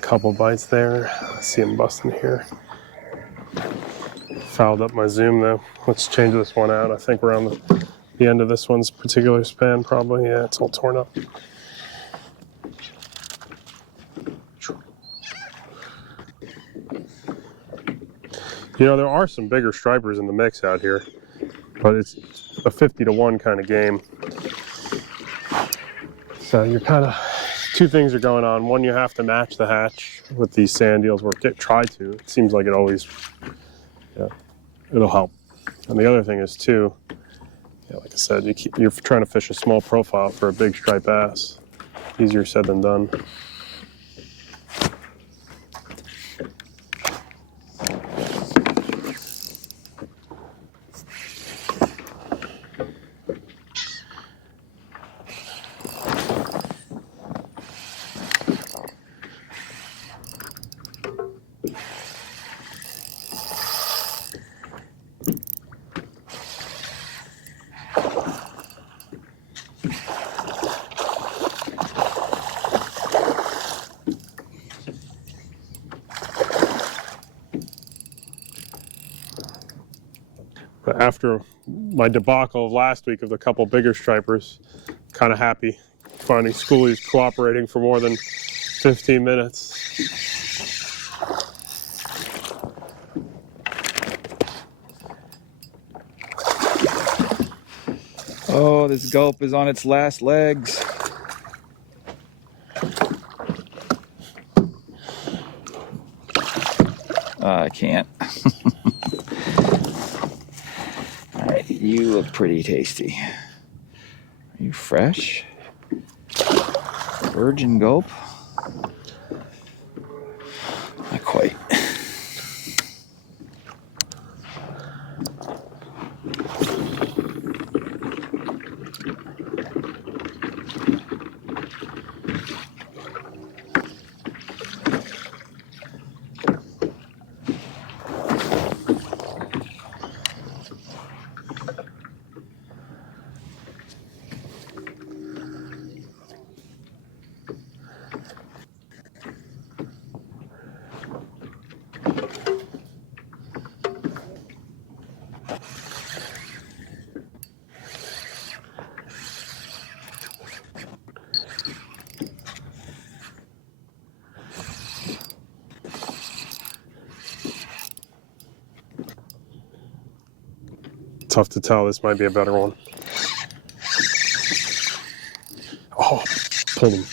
Couple bites there. I see him busting here. Fouled up my zoom though. Let's change this one out. I think we're on the end of this one's particular span probably. Yeah, it's all torn up. You know, there are some bigger stripers in the mix out here, but it's a 50-to-1 kind of game. So you're kind of, two things are going on. One, you have to match the hatch with these sand eels, or try to. It seems like it always, yeah, it'll help. And the other thing is too, yeah, like I said, you're trying to fish a small profile for a big striped bass. Easier said than done. But after my debacle of last week of the couple bigger stripers, kind of happy finding schoolies cooperating for more than 15 minutes. Oh, this gulp is on its last legs. I can't. All right, you look pretty tasty. Are you fresh? Virgin gulp? Not quite. Tough to tell. This might be a better one. Oh, pulled him.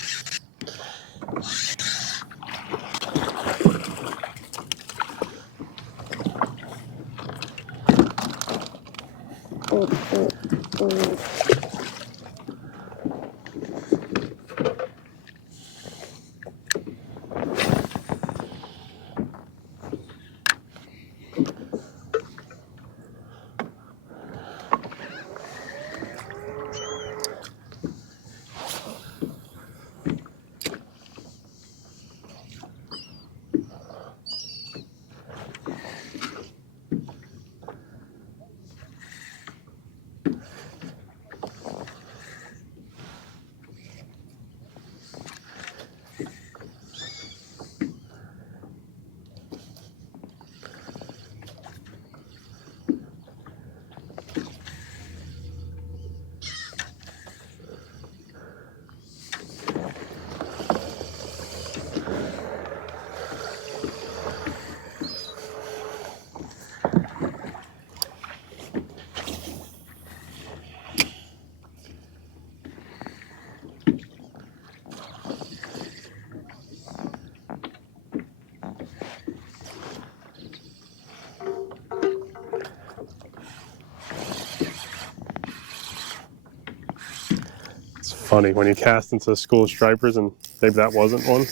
Funny when you cast into school of stripers, and maybe that wasn't one.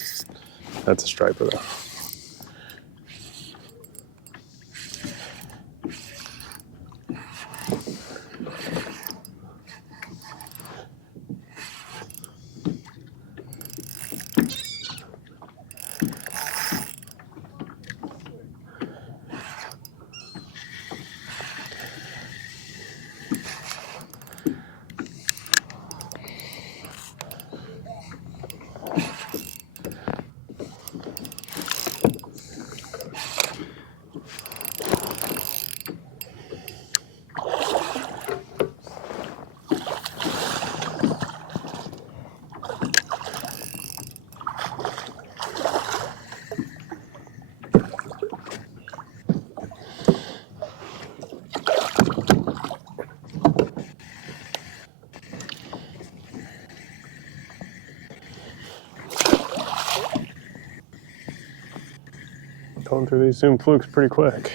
That's a striper though. Going through these Zoom flukes pretty quick.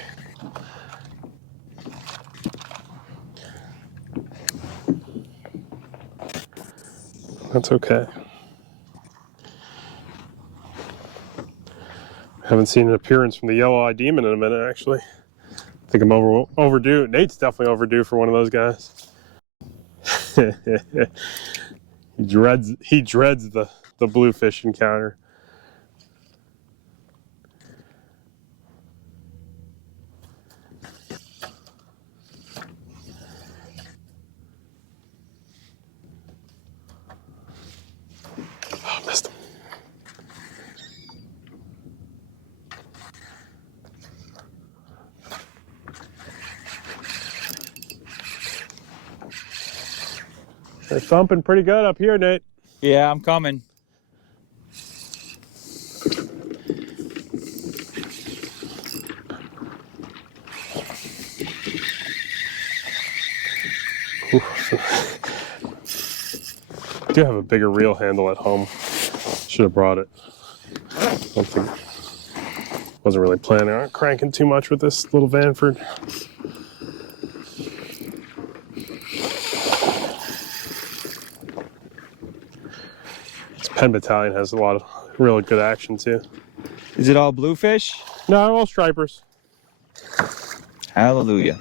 That's okay. Haven't seen an appearance from the yellow-eyed demon in a minute, actually. I think I'm overdue. Nate's definitely overdue for one of those guys. he dreads the bluefish encounter. Oh, missed him. They're thumping pretty good up here, Nate. Yeah, I'm coming. I do have a bigger reel handle at home. Should have brought it. Don't think, wasn't really planning on cranking too much with this little Vanford. This Penn Battalion has a lot of really good action too. Is it all bluefish? No, all stripers. Hallelujah.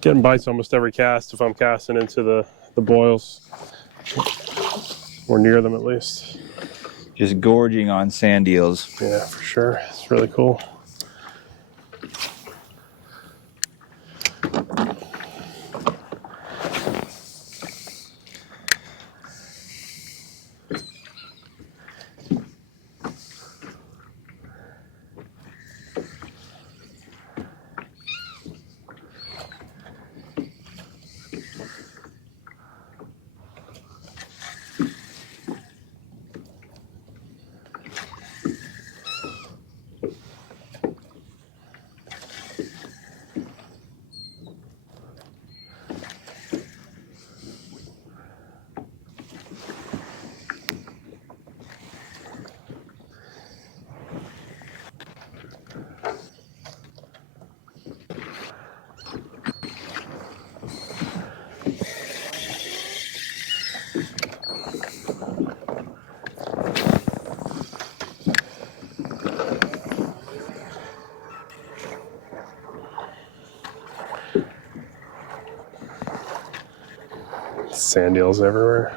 Getting bites almost every cast if I'm casting into the boils. Or near them at least. Just gorging on sand eels. Yeah, for sure. It's really cool. Sand eels everywhere.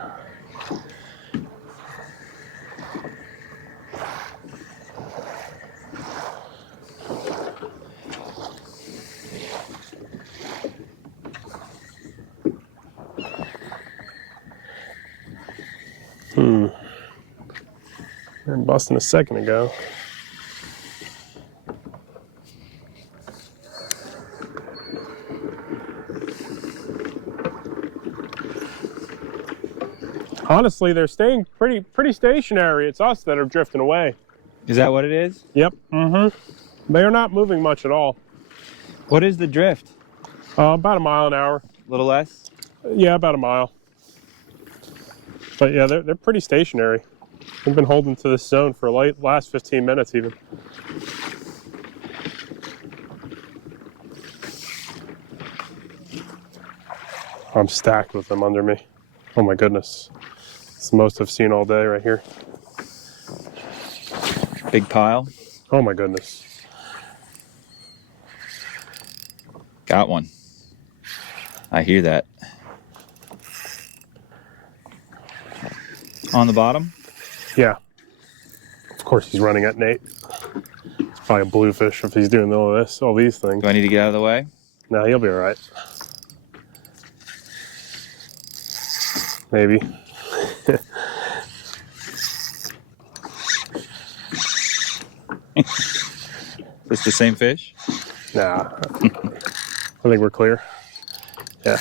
They were busting a second ago. Honestly, they're staying pretty stationary. It's us that are drifting away. Is that what it is? Yep. Mm-hmm. They are not moving much at all. What is the drift? About a mile an hour. A little less? Yeah, about a mile. But yeah, they're pretty stationary. They've been holding to this zone for last 15 minutes even. I'm stacked with them under me. Oh my goodness. It's the most I've seen all day right here. Big pile? Oh my goodness. Got one. I hear that. On the bottom? Yeah. Of course he's running at Nate. It's probably a bluefish if he's doing all these things. Do I need to get out of the way? No, he'll be all right. Maybe. Is this the same fish? Nah. I think we're clear. Yeah.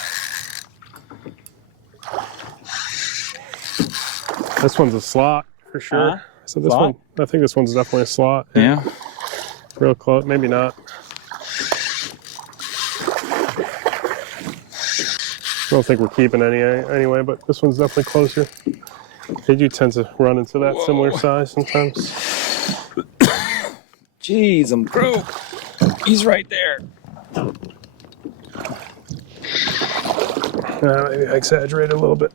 This one's a slot for sure. So this Slot? one, I think this one's definitely a slot. Yeah. Real close, maybe not. I don't think we're keeping any anyway, but this one's definitely closer. They do tend to run into that similar size sometimes. Jeez, I'm broke. He's right there. Maybe I exaggerated a little bit.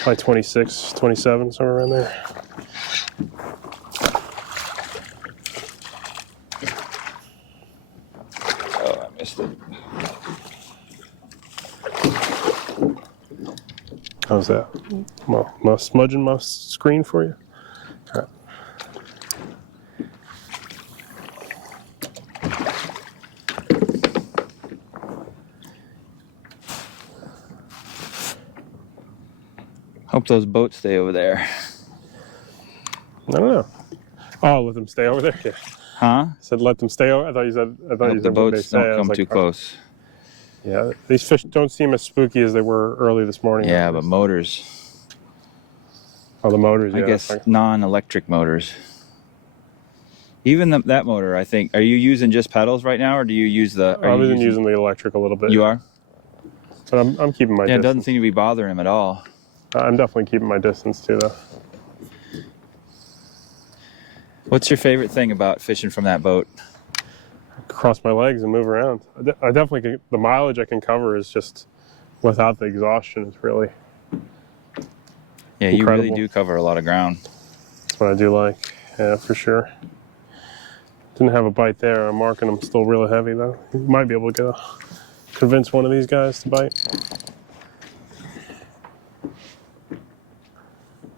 Probably 26, 27, somewhere around there. Oh, I missed it. How's that? Well, am I smudging my screen for you? All right. Hope those boats stay over there. I don't know. Oh, let them stay over there? Yeah. Huh? I said let them stay over. I thought you said Hope when the they boats stay. I don't was come like, too close. Yeah, these fish don't seem as spooky as they were early this morning. Yeah, but motors. Oh, the motors, I yeah. guess non-electric motors. Even that motor, I think. Are you using just pedals right now, or do you use the? I've been using the electric a little bit. You are? But I'm keeping my Yeah, it distance. doesn't seem to be bothering him at all. I'm definitely keeping my distance too, though. What's your favorite thing about fishing from that boat? Cross my legs and move around. I definitely can, the mileage I can cover is just without the exhaustion. It's really Yeah, incredible. you really do cover a lot of ground. That's what I do like. Yeah, for sure. Didn't have a bite there. I'm marking them still really heavy though. You might be able to convince one of these guys to bite.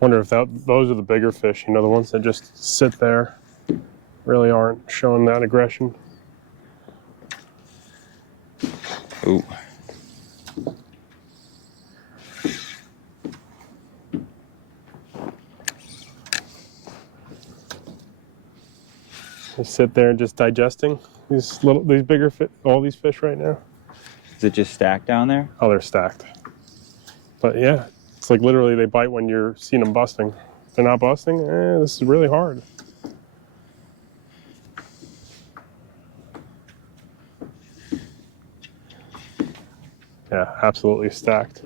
Wonder if those are the bigger fish, you know, the ones that just sit there, really aren't showing that aggression. Ooh. They sit there and just digesting these bigger fish, all these fish right now. Is it just stacked down there? Oh, they're stacked. But yeah, it's like literally they bite when you're seeing them busting. If they're not busting, this is really hard. Yeah, absolutely stacked.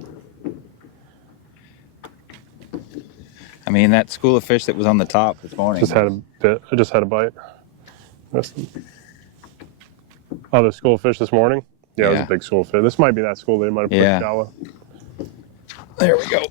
I mean, that school of fish that was on the top this morning. Just had a bit. I just had a bite. Missed them. Oh, the school of fish this morning? Yeah, it was a big school of fish. This might be that school they might have put shallow. There we go.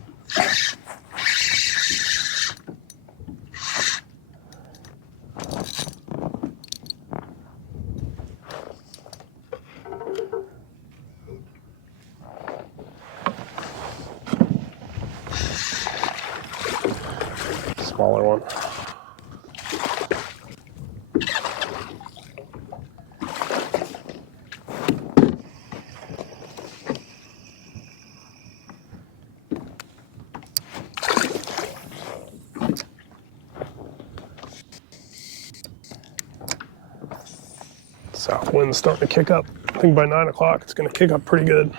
Smaller one. South wind's starting to kick up. I think by 9 o'clock it's going to kick up pretty good.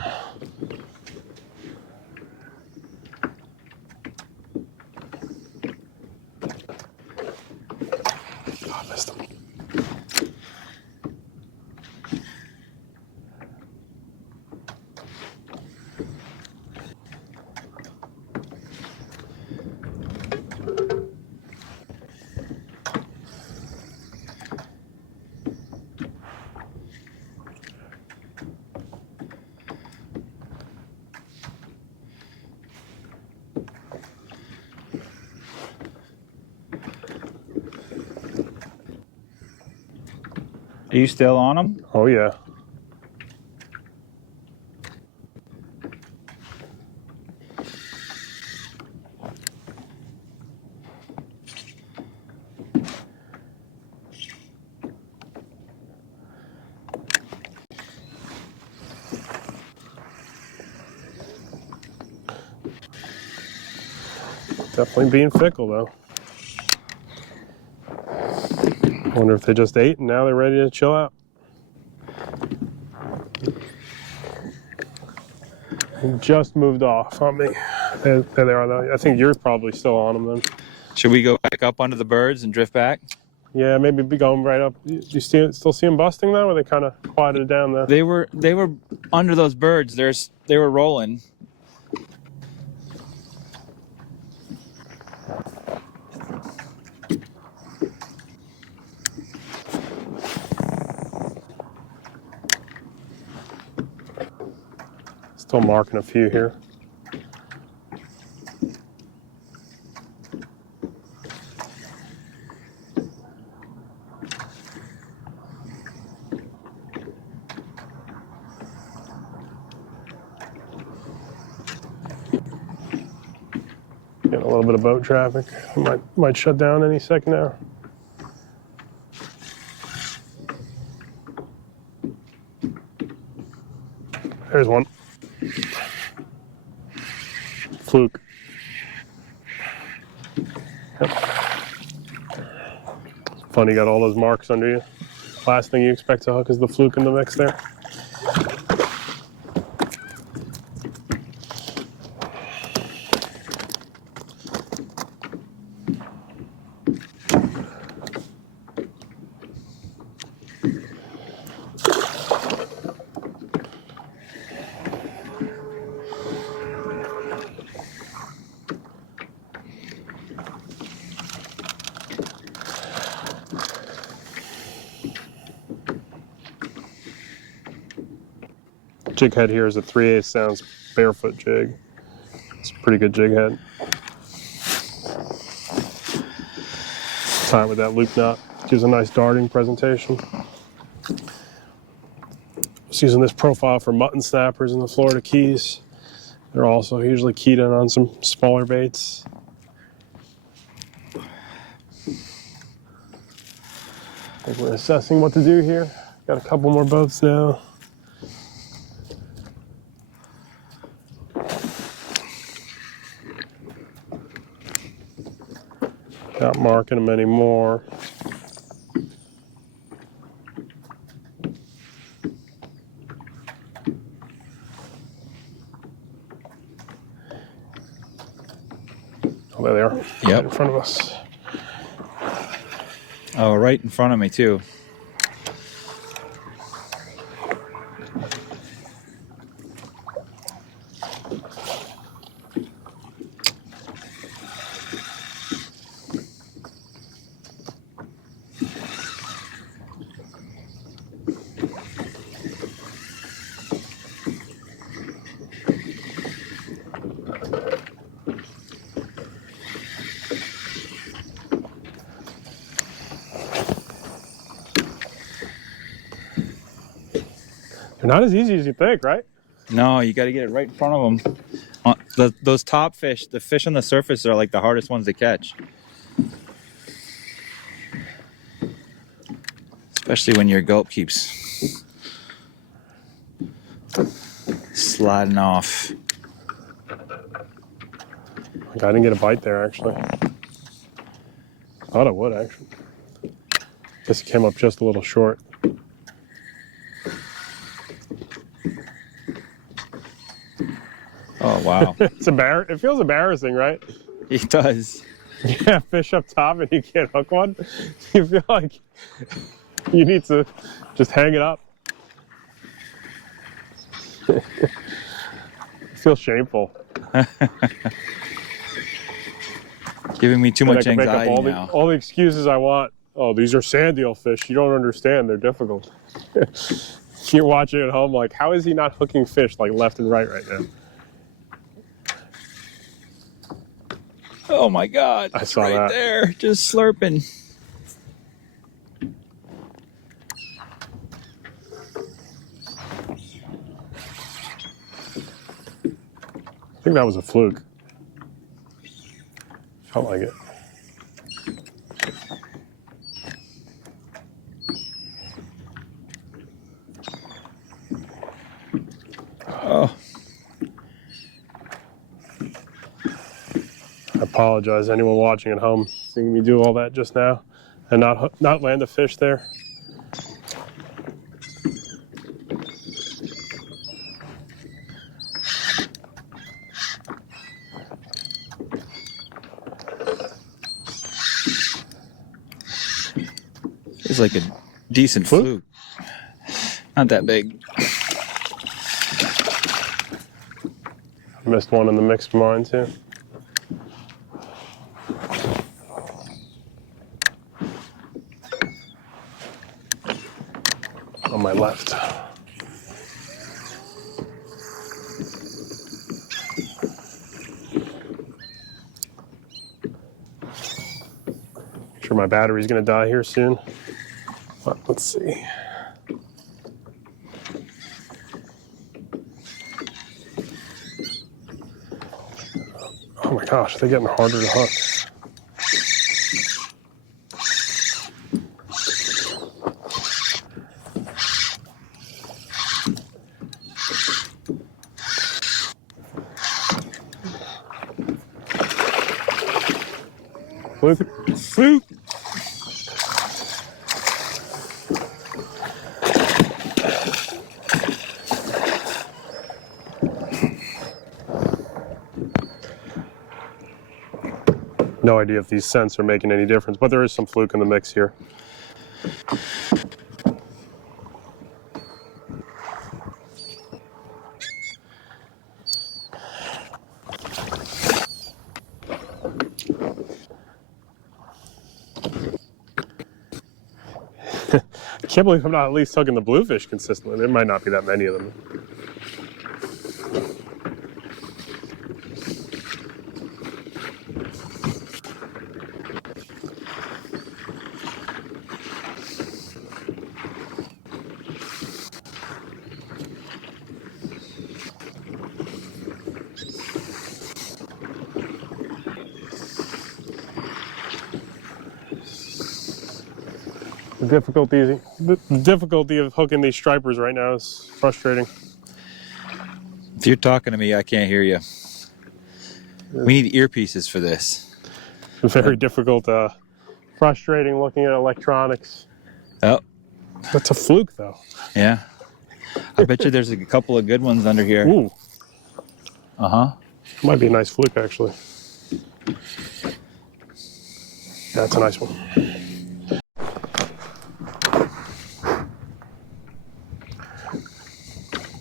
Oh, I missed him. Are you still on them? Oh, yeah. Definitely being fickle, though. I wonder if they just ate and now they're ready to chill out. He just moved off on me. There they are, though. I think you're probably still on them then. Should we go back up onto the birds and drift back? Yeah, maybe be going right up. You still see them busting though, or they kind of quieted down there? They were under those birds. They were rolling. Still marking a few here. Getting a little bit of boat traffic. Might shut down any second now. There's one. Fluke. Yep. Funny, got all those marks under you. Last thing you expect to hook is the fluke in the mix there. Jig head here is a 3/8 ounce barefoot jig. It's a pretty good jig head. Tie it with that loop knot. Gives a nice darting presentation. Just using this profile for mutton snappers in the Florida Keys. They're also usually keyed in on some smaller baits. I think we're assessing what to do here. Got a couple more boats now. Not marking them anymore. Oh, there they are. Yep. Right in front of us. Oh, right in front of me too. They're not as easy as you think, right? No, you got to get it right in front of them. Those top fish, the fish on the surface are like the hardest ones to catch. Especially when your gulp keeps sliding off. I didn't get a bite there, actually. Thought I would, actually. Guess it came up just a little short. Oh, wow. It feels embarrassing, right? It does. Yeah, fish up top and you can't hook one. You feel like you need to just hang it up. It feels shameful. Giving me too And much I can make up anxiety now. all the excuses I want. Oh, these are sand eel fish. You don't understand. They're difficult. You're watching at home like, how is he not hooking fish like left and right now? Oh my God! I It's saw right that. there, just slurping. I think that was a fluke. Felt like it. Oh, I apologize to anyone watching at home seeing me do all that just now and not land a fish there. it's like a decent fluke. Not that big. I missed one in the mix of mine too. On my left. Sure my battery's gonna die here soon. But let's see. Oh my gosh, they're getting harder to hook. Fluke. Fluke. No idea if these scents are making any difference, but there is some fluke in the mix here. I can't believe I'm not at least hooking the bluefish consistently. There might not be that many of them. The difficulty of hooking these stripers right now is frustrating. If you're talking to me, I can't hear you. We need earpieces for this. Very difficult, frustrating looking at electronics. Oh, That's a fluke, though. yeah. I bet you there's a couple of good ones under here. Ooh, Uh-huh. might be a nice fluke, actually. Yeah, that's a nice one.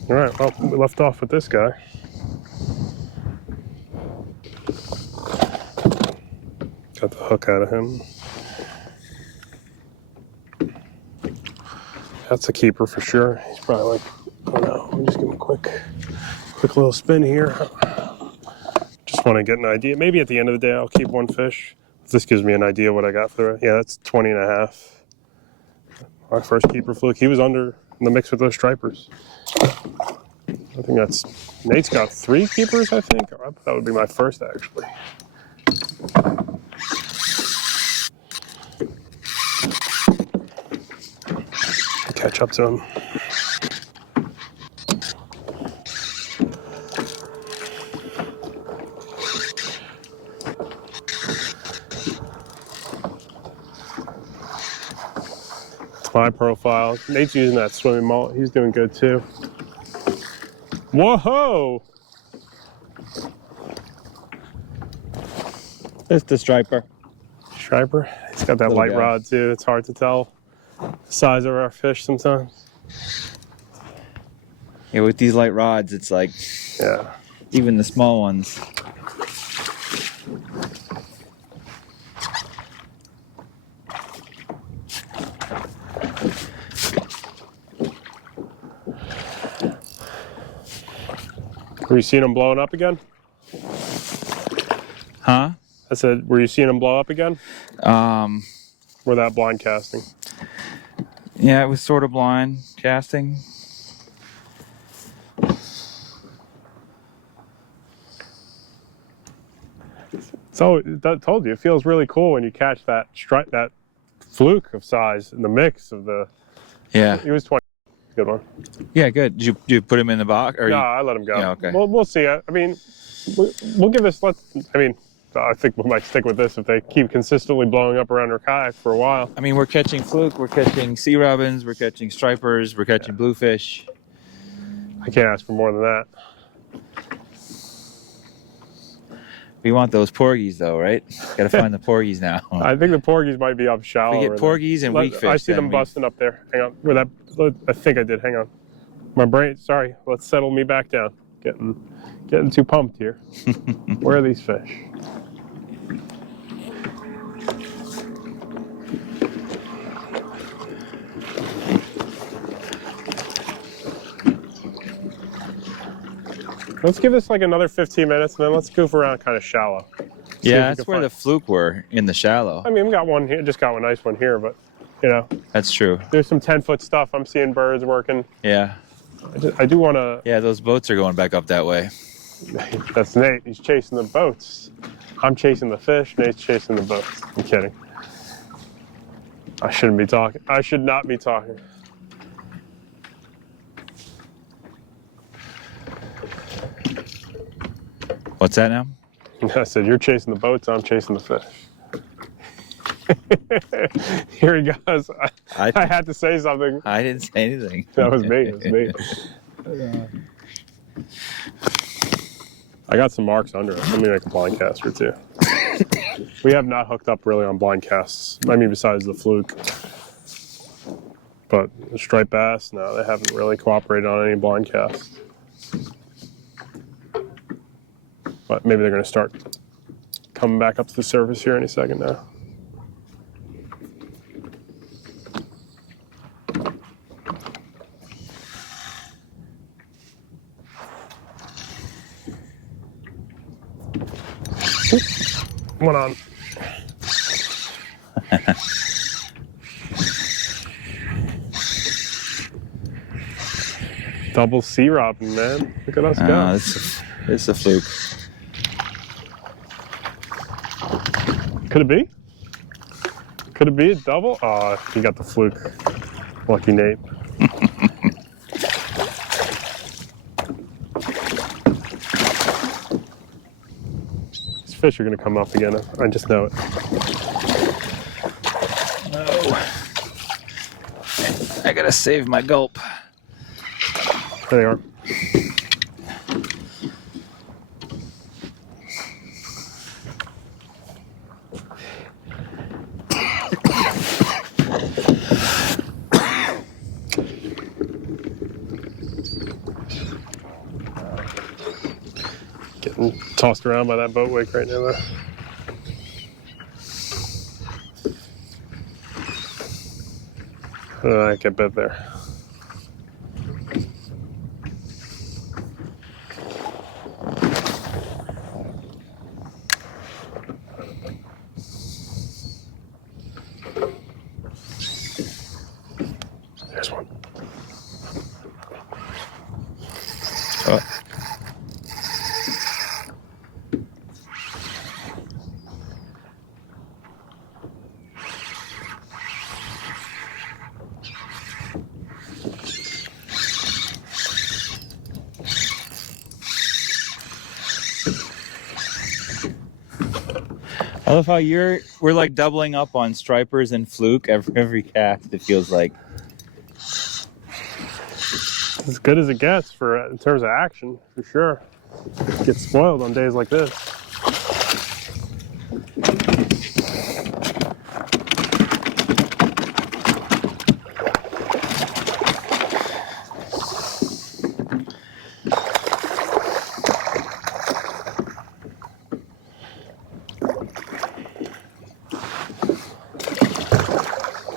All right, well, we left off with this guy. Got the hook out of him. That's a keeper for sure. He's probably like, I don't know, let me just give him a quick little spin here. Just want to get an idea. Maybe at the end of the day, I'll keep one fish. This gives me an idea what I got for the, yeah, that's 20 and a half. My first keeper fluke. He was under in the mix with those stripers. I think that's, Nate's got 3 keepers, I think. That would be my first, actually. Catch up to him. It's my profile. Nate's using that swimming mullet. He's doing good too. Whoa! It's the striper. Striper. He's got that Little light guy. rod too. It's hard to tell the size of our fish sometimes. Yeah, with these light rods, it's like Yeah. even the small ones. Were you seeing them blowing up again? Huh? I said, were you seeing them blow up again? Or that blind casting? Yeah, it was sort of blind casting. So that told you, it feels really cool when you catch that that fluke of size in the mix of the. Yeah. He was 20. Good one. Yeah, good. Did you put him in the box? Or No, I let him go. Yeah, okay. We'll see. I mean, we'll give this. I think we might stick with this if they keep consistently blowing up around our kayak for a while. I mean, we're catching fluke, we're catching sea robins, we're catching stripers, we're catching bluefish. I can't ask for more than that. We want those porgies, though, right? Got to find the porgies now. I think the porgies might be up shallow. We get porgies and weak fish. I see them busting up there. Hang on. Where that? I think I did. Hang on. My brain. Sorry. Let's settle me back down. Getting too pumped here. Where are these fish? Let's give this like another 15 minutes, and then let's goof around kind of shallow. Yeah, that's where the fluke were, in the shallow. I mean, we got one here. Just got one nice one here, but you know, That's true. there's some 10-foot stuff. I'm seeing birds working. Yeah. I do want to. Yeah, those boats are going back up that way. That's Nate. He's chasing the boats. I'm chasing the fish. Nate's chasing the boats. I'm kidding. I shouldn't be talking. I should not be talking. What's that now? I said, you're chasing the boats. I'm chasing the fish. Here he goes. I had to say something. I didn't say anything. That was me. It was me. I got some marks under it. Let me make a blind caster too. We have not hooked up really on blind casts. I mean, besides the fluke. But the striped bass, no, they haven't really cooperated on any blind casts. But maybe they're going to start coming back up to the surface here any second now. One on. Double sea robin, man. Look at us go. It's a fluke. Could it be? Could it be a double? Oh, you got the fluke. Lucky Nate. These fish are going to come up again. I just know it. No. I gotta save my gulp. There they are. Getting tossed around by that boat wake right now, though. I get bit there. There's one. Oh. I love how we're like doubling up on stripers and fluke every cast. It feels like As good as it gets in terms of action, for sure. Get spoiled on days like this.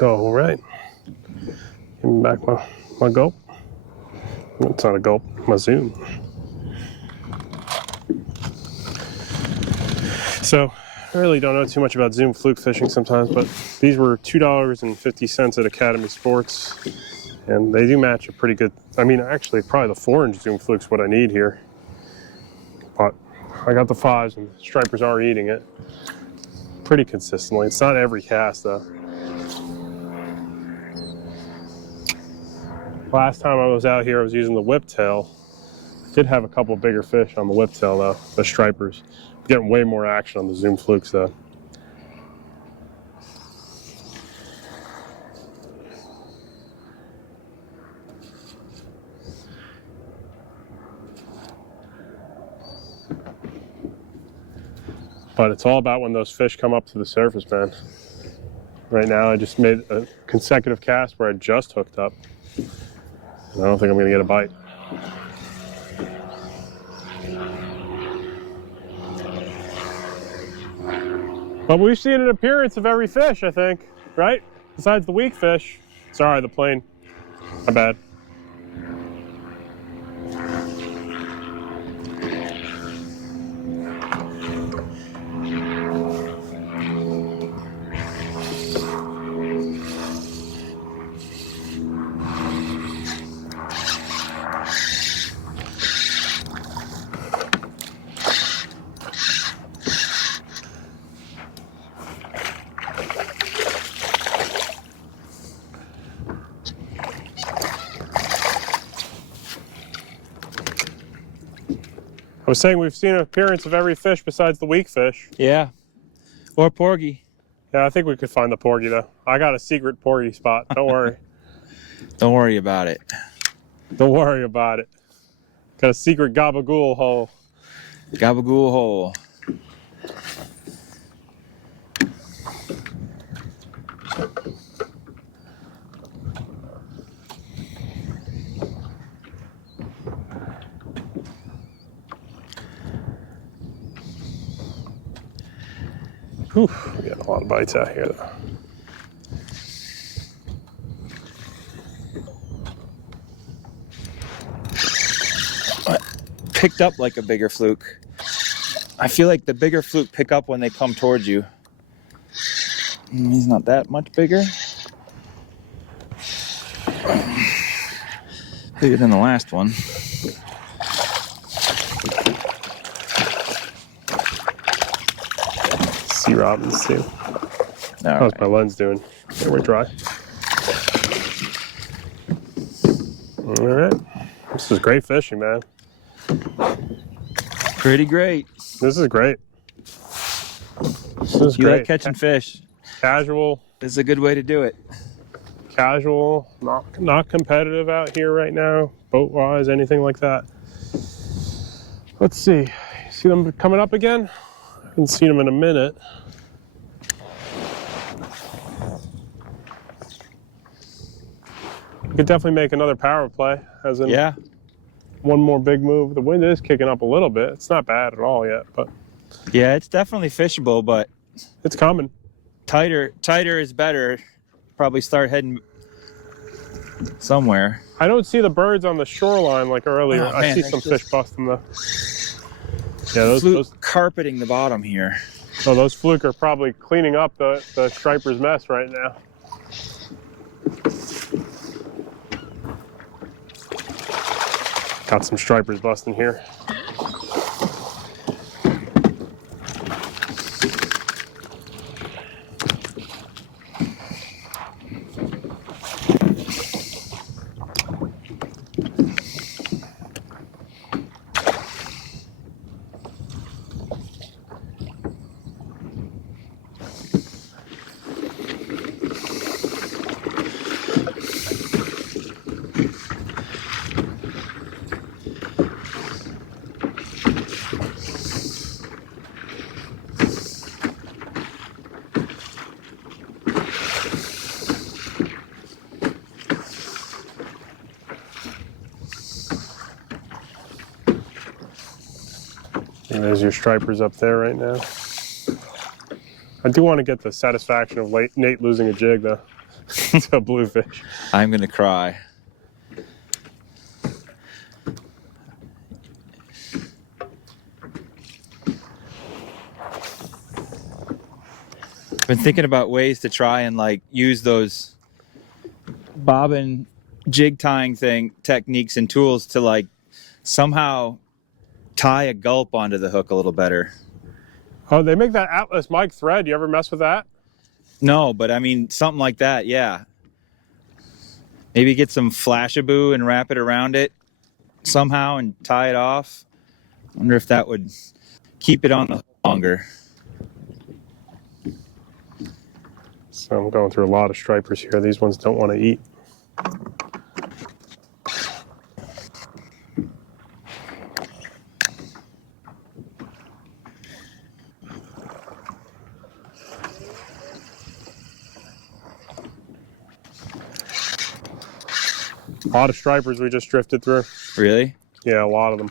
All right. Give me back my gulp. It's not a gulp, my zoom. So, I really don't know too much about zoom fluke fishing sometimes, but these were $2.50 at Academy Sports, and they do match a pretty good. I mean, actually, probably the 4-inch zoom fluke's what I need here. But I got the 5s, and the stripers are eating it pretty consistently. It's not every cast, though. Last time I was out here, I was using the whiptail. Did have a couple bigger fish on the whiptail though, the stripers. Getting way more action on the zoom flukes though. But it's all about when those fish come up to the surface, man. Right now, I just made a consecutive cast where I just hooked up. I don't think I'm going to get a bite. But we've seen an appearance of every fish, I think, right? Besides the weak fish. Sorry, the plane. My bad. I was saying we've seen an appearance of every fish besides the weak fish. yeah, or porgy. Yeah, I think we could find the porgy though. I got a secret porgy spot. Don't worry. Don't worry about it. Don't worry about it. Got a secret gabagool hole. Gabagool hole. Whew, we got a lot of bites out here though. Picked up like a bigger fluke. I feel like the bigger fluke pick up when they come towards you. He's not that much bigger. Bigger than the last one. Sea robins too. All How's right. my lens doing? Okay, we're dry. All right. This is great fishing, man. Pretty great. This is great. This is You great. like catching fish. Casual, This is a good way to do it. casual, not competitive out here right now, boat-wise, anything like that. Let's see. See them coming up again? I haven't seen them in a minute. Could definitely make another power play, as in Yeah. one more big move. The wind is kicking up a little bit. It's not bad at all yet, but Yeah, it's definitely fishable, but it's coming. tighter is better. Probably start heading somewhere. I don't see the birds on the shoreline like earlier. Oh, I man, see that's some just- fish busting the. Yeah, Fluke those carpeting the bottom here. oh, those fluke are probably cleaning up the striper's mess right now. Got some stripers busting here. And there's your stripers up there right now. I do want to get the satisfaction of Nate losing a jig, though, to a bluefish. I'm gonna cry. Been thinking about ways to try and like use those bobbin jig tying techniques and tools to like somehow tie a gulp onto the hook a little better. Oh, they make that Atlas Mike thread. You ever mess with that? No, but I mean something like that, yeah. Maybe get some flashaboo and wrap it around it somehow and tie it off. Wonder if that would keep it on the hook longer. So I'm going through a lot of stripers here. These ones don't want to eat. A lot of stripers we just drifted through. Really? Yeah, a lot of them.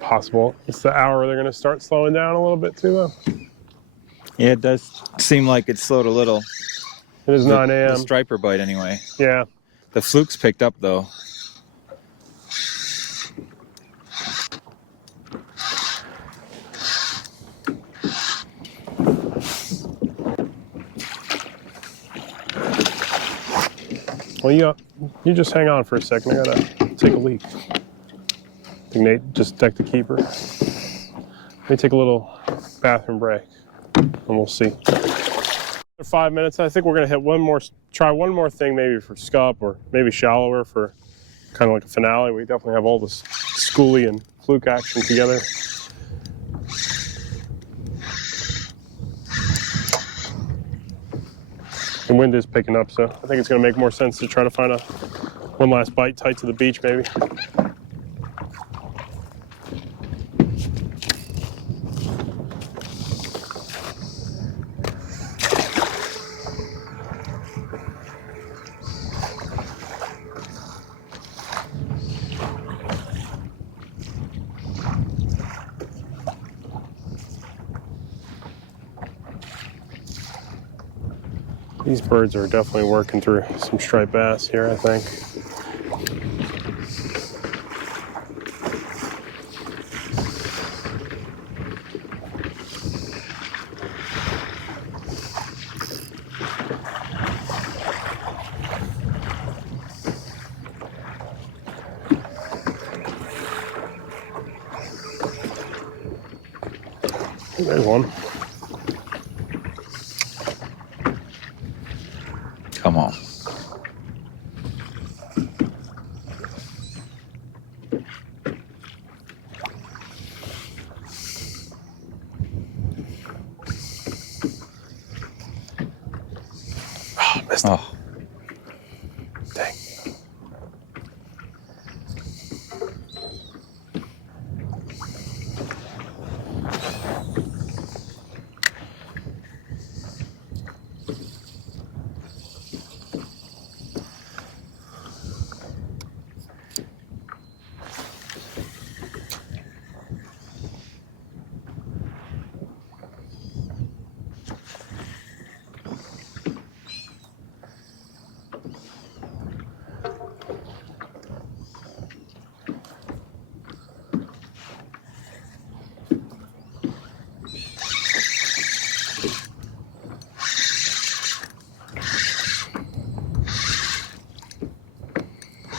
Possible. It's the hour they're going to start slowing down a little bit too, though. Yeah, it does seem like it slowed a little. It is 9 The a.m. striper bite anyway. Yeah. The Fluke's picked up though. Well, you just hang on for a second. I gotta take a leak. I think Nate just decked the keeper. Let me take a little bathroom break, and we'll see. 5 minutes. I think we're gonna hit try one more thing, maybe for scup or maybe shallower for kind of like a finale. We definitely have all this schoolie and fluke action together. The wind is picking up, so I think it's going to make more sense to try to find one last bite tight to the beach, maybe. These birds are definitely working through some striped bass here, I think. There's one. Come on. Oh, missed it. Oh. Dang.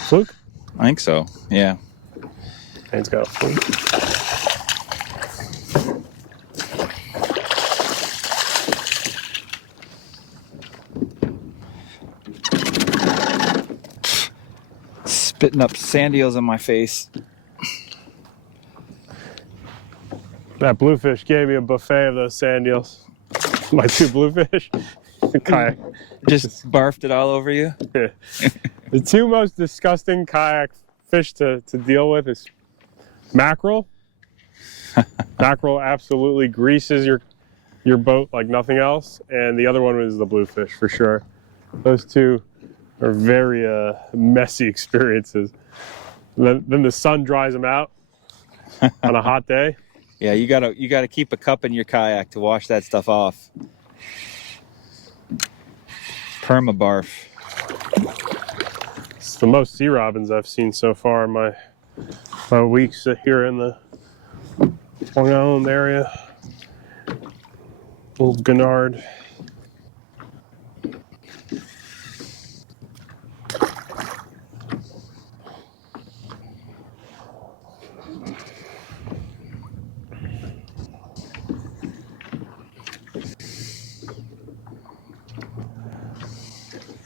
Fluke? I think so. Yeah. Nate's got a fluke. Spitting up sand eels in my face. That bluefish gave me a buffet of those sand eels. My two bluefish. Kayak. Just barfed it all over you. The two most disgusting kayak fish to deal with is mackerel. Mackerel absolutely greases your boat like nothing else. And the other one was the bluefish for sure. Those two are very messy experiences. Then the sun dries them out on a hot day. Yeah, you gotta keep a cup in your kayak to wash that stuff off. Perma barf. It's the most sea robins I've seen so far in my weeks here in the Long Island area. Old Gennard.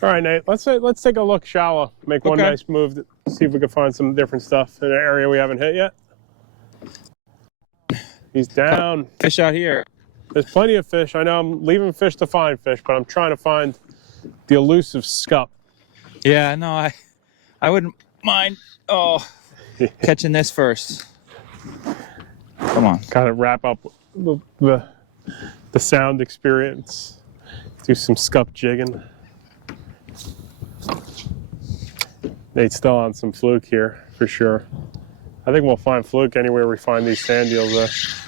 All right, Nate, let's take a look shallow. Make one Okay. nice move to see if we can find some different stuff in an area we haven't hit yet. He's down. Fish out here. There's plenty of fish. I know I'm leaving fish to find fish, but I'm trying to find the elusive scup. Yeah, no, I wouldn't mind catching this first. Come on. Kind of wrap up the sound experience. Do some scup jigging. Nate's still on some fluke here for sure. I think we'll find fluke anywhere we find these sand eels.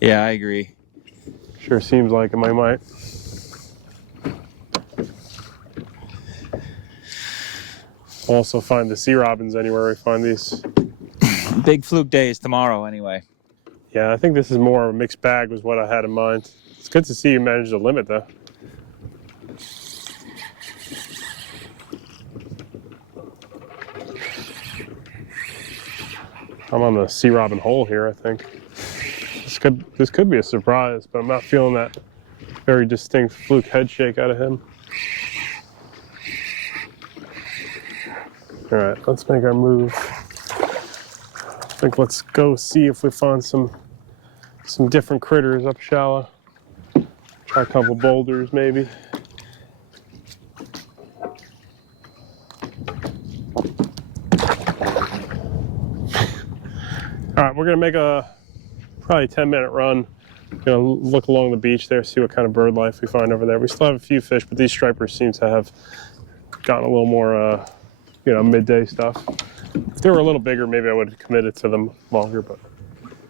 Yeah, I agree. Sure seems like it might. Also find the sea robins anywhere we find these. Big fluke day is tomorrow anyway. Yeah, I think this is more of a mixed bag was what I had in mind. It's good to see you manage the limit though. I'm on the sea robin hole here, I think. This could be a surprise, but I'm not feeling that very distinct fluke head shake out of him. All right, let's make our move. I think let's go see if we find some different critters up shallow. Try a couple boulders maybe. All right, we're gonna make a probably 10-minute run. Gonna look along the beach there, see what kind of bird life we find over there. We still have a few fish, but these stripers seem to have gotten a little more, midday stuff. If they were a little bigger, maybe I would have committed to them longer, but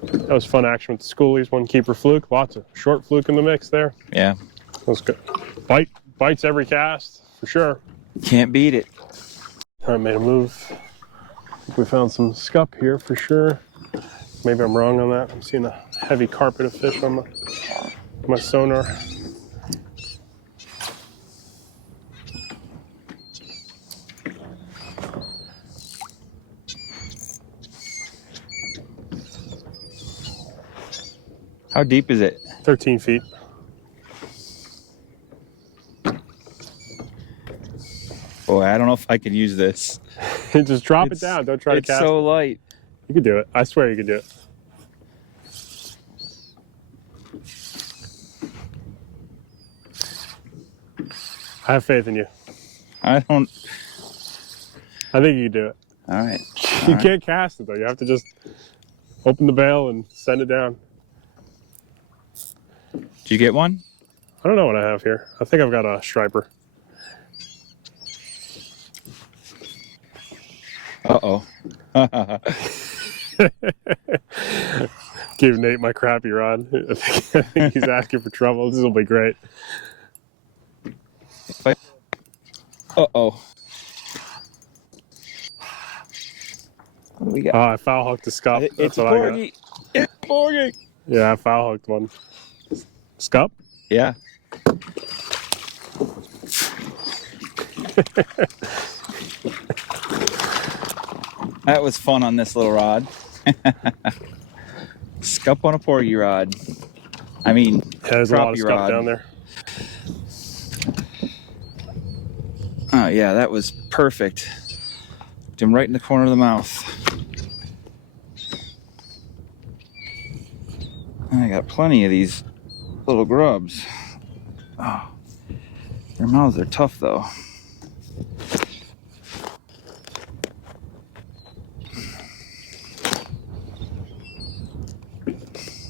that was fun action with the schoolies. One keeper fluke, lots of short fluke in the mix there. Yeah. That was good. Bites every cast, for sure. Can't beat it. All right, made a move. I think we found some scup here for sure. Maybe I'm wrong on that. I'm seeing a heavy carpet of fish on my sonar. How deep is it? 13 feet. Boy, I don't know if I could use this. Just drop it down. Don't try to cast It's so it. light. You can do it. I swear you can do it. I have faith in you. I don't. I think you can do it. All right. You can't cast it though. You have to just open the bail and send it down. Did you get one? I don't know what I have here. I think I've got a striper. Uh-oh. Give Nate my crappy rod. I think he's asking for trouble. This will be great. Uh-oh. What do we got? I foul hooked the scup. It's That's a what I got. porgy. It's a porgy. Yeah, I foul hooked one. Scup? Yeah. That was fun on this little rod. Scup on a porgy rod. I mean, Yeah, there's a lot of crappie scup rod. down there. Oh yeah, that was perfect. Hooked him right in the corner of the mouth. I got plenty of these little grubs. Oh, their mouths are tough though.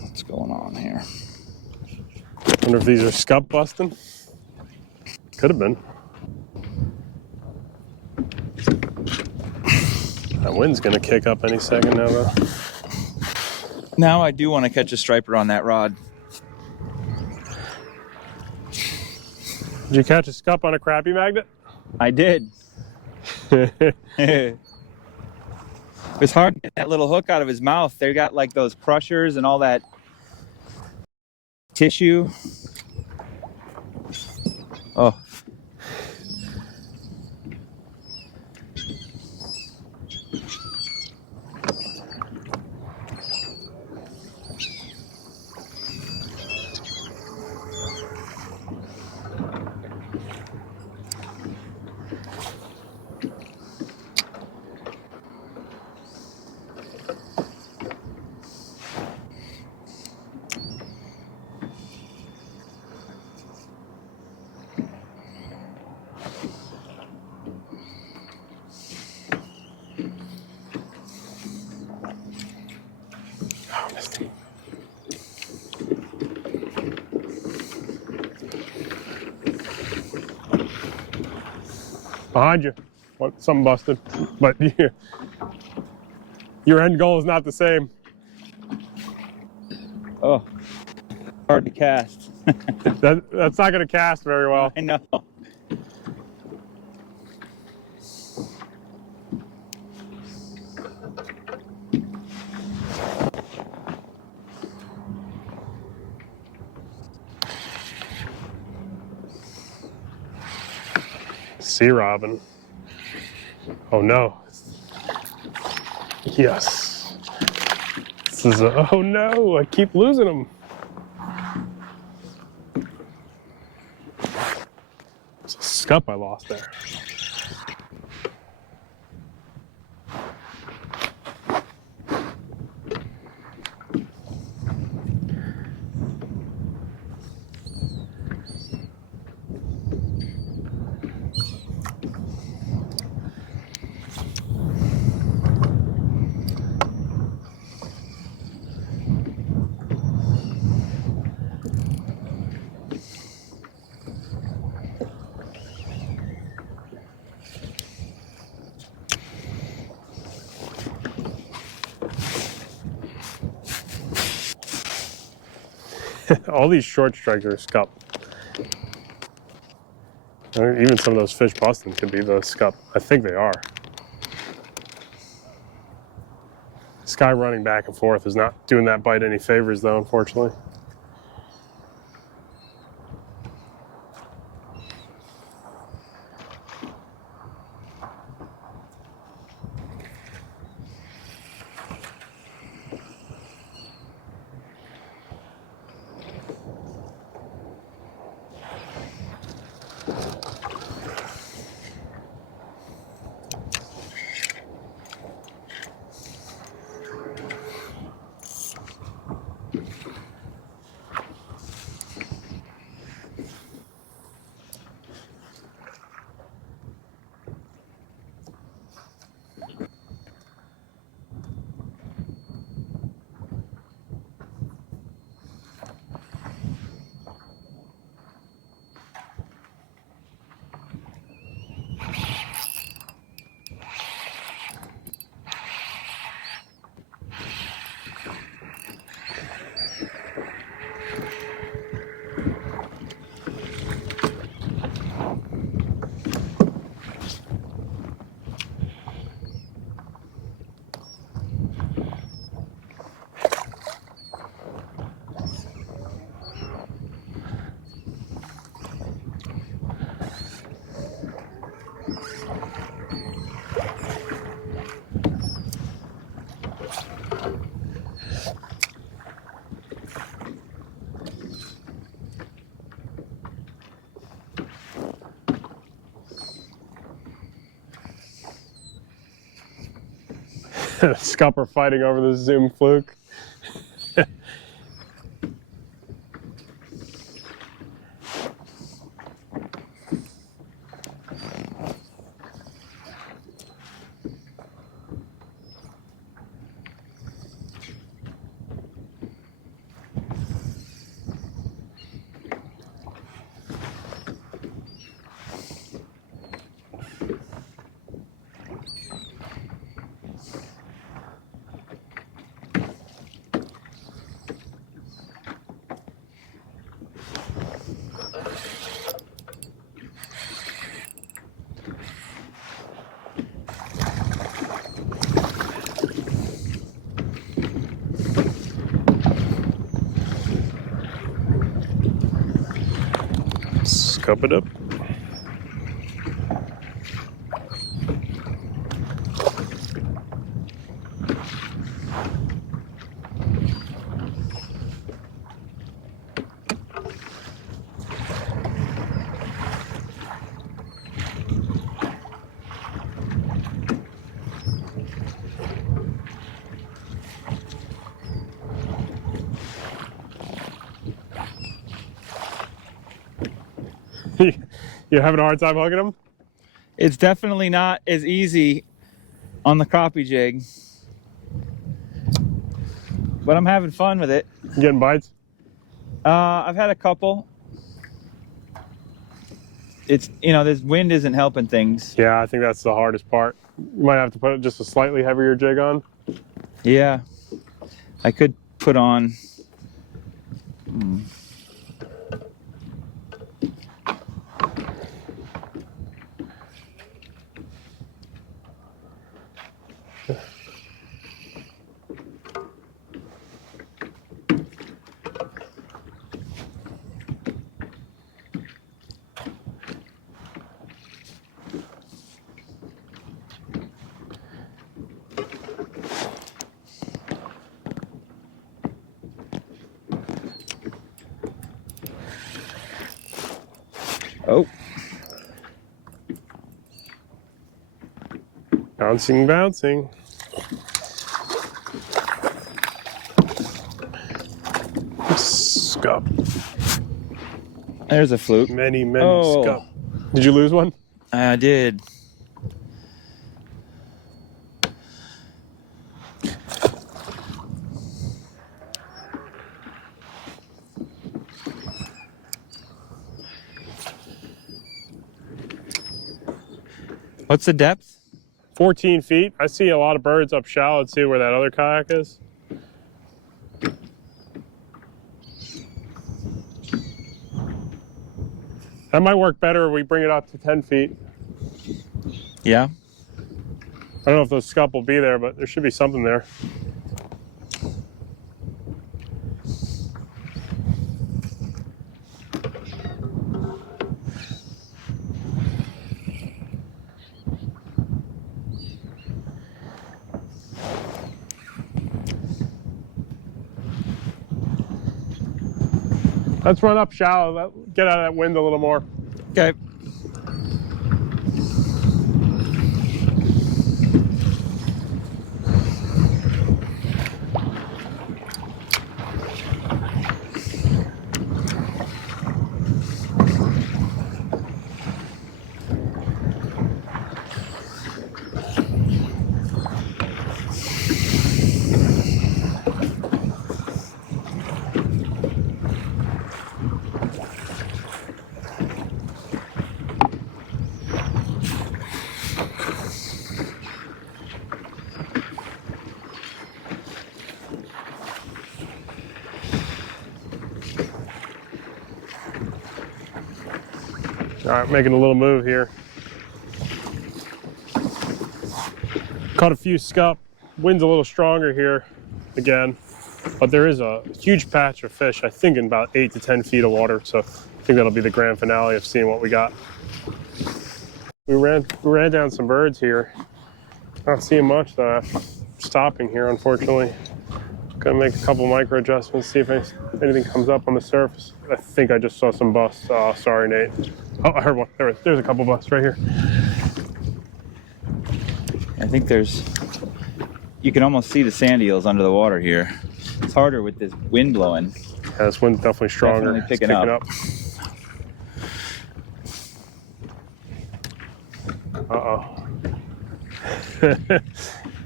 What's going on here? Wonder if these are scup busting. Could have been. That wind's gonna kick up any second now though. Now I do want to catch a striper on that rod. Did you catch a scup on a crappie magnet? I did. It was hard to get that little hook out of his mouth. They got like those crushers and all that tissue. Oh. Behind you. What? Something busted. But your end goal is not the same. Oh. Hard to cast. That's not going to cast very well. I know. Sea robin. Oh no. Yes. This is a, oh no, I keep losing them. It's a scup I lost there. All these short strikes are scup. Even some of those fish busting could be the scup. I think they are. This guy running back and forth is not doing that bite any favors though, unfortunately. Scupper fighting over the Zoom Fluke. Scup it up. You having a hard time hooking them? It's definitely not as easy on the crappie jig, but I'm having fun with it. You getting bites? I've had a couple. It's, you know, this wind isn't helping things. Yeah, I think that's the hardest part. You might have to put just a slightly heavier jig on. Yeah, I could put on. Oh, Bouncing, bouncing. Scup. there's a fluke. Many Oh. scup. Did you lose one? I did. What's the depth? 14 feet. I see a lot of birds up shallow. Let's see where that other kayak is. That might work better if we bring it up to 10 feet. Yeah. I don't know if those scup will be there, but there should be something there. Let's run up shallow, get out of that wind a little more. Okay. All right, making a little move here. Caught a few scup. Wind's a little stronger here again, but there is a huge patch of fish, I think in about 8 to 10 feet of water. So I think that'll be the grand finale of seeing what we got. We ran down some birds here. Not seeing much though after stopping here, unfortunately. Gonna make a couple micro adjustments, see if anything comes up on the surface. I think I just saw some busts. Oh, sorry, Nate. Oh, I heard one. There's a couple busts right here. I think you can almost see the sand eels under the water here. It's harder with this wind blowing. Yeah, this wind's definitely stronger. Definitely picking up. Uh-oh.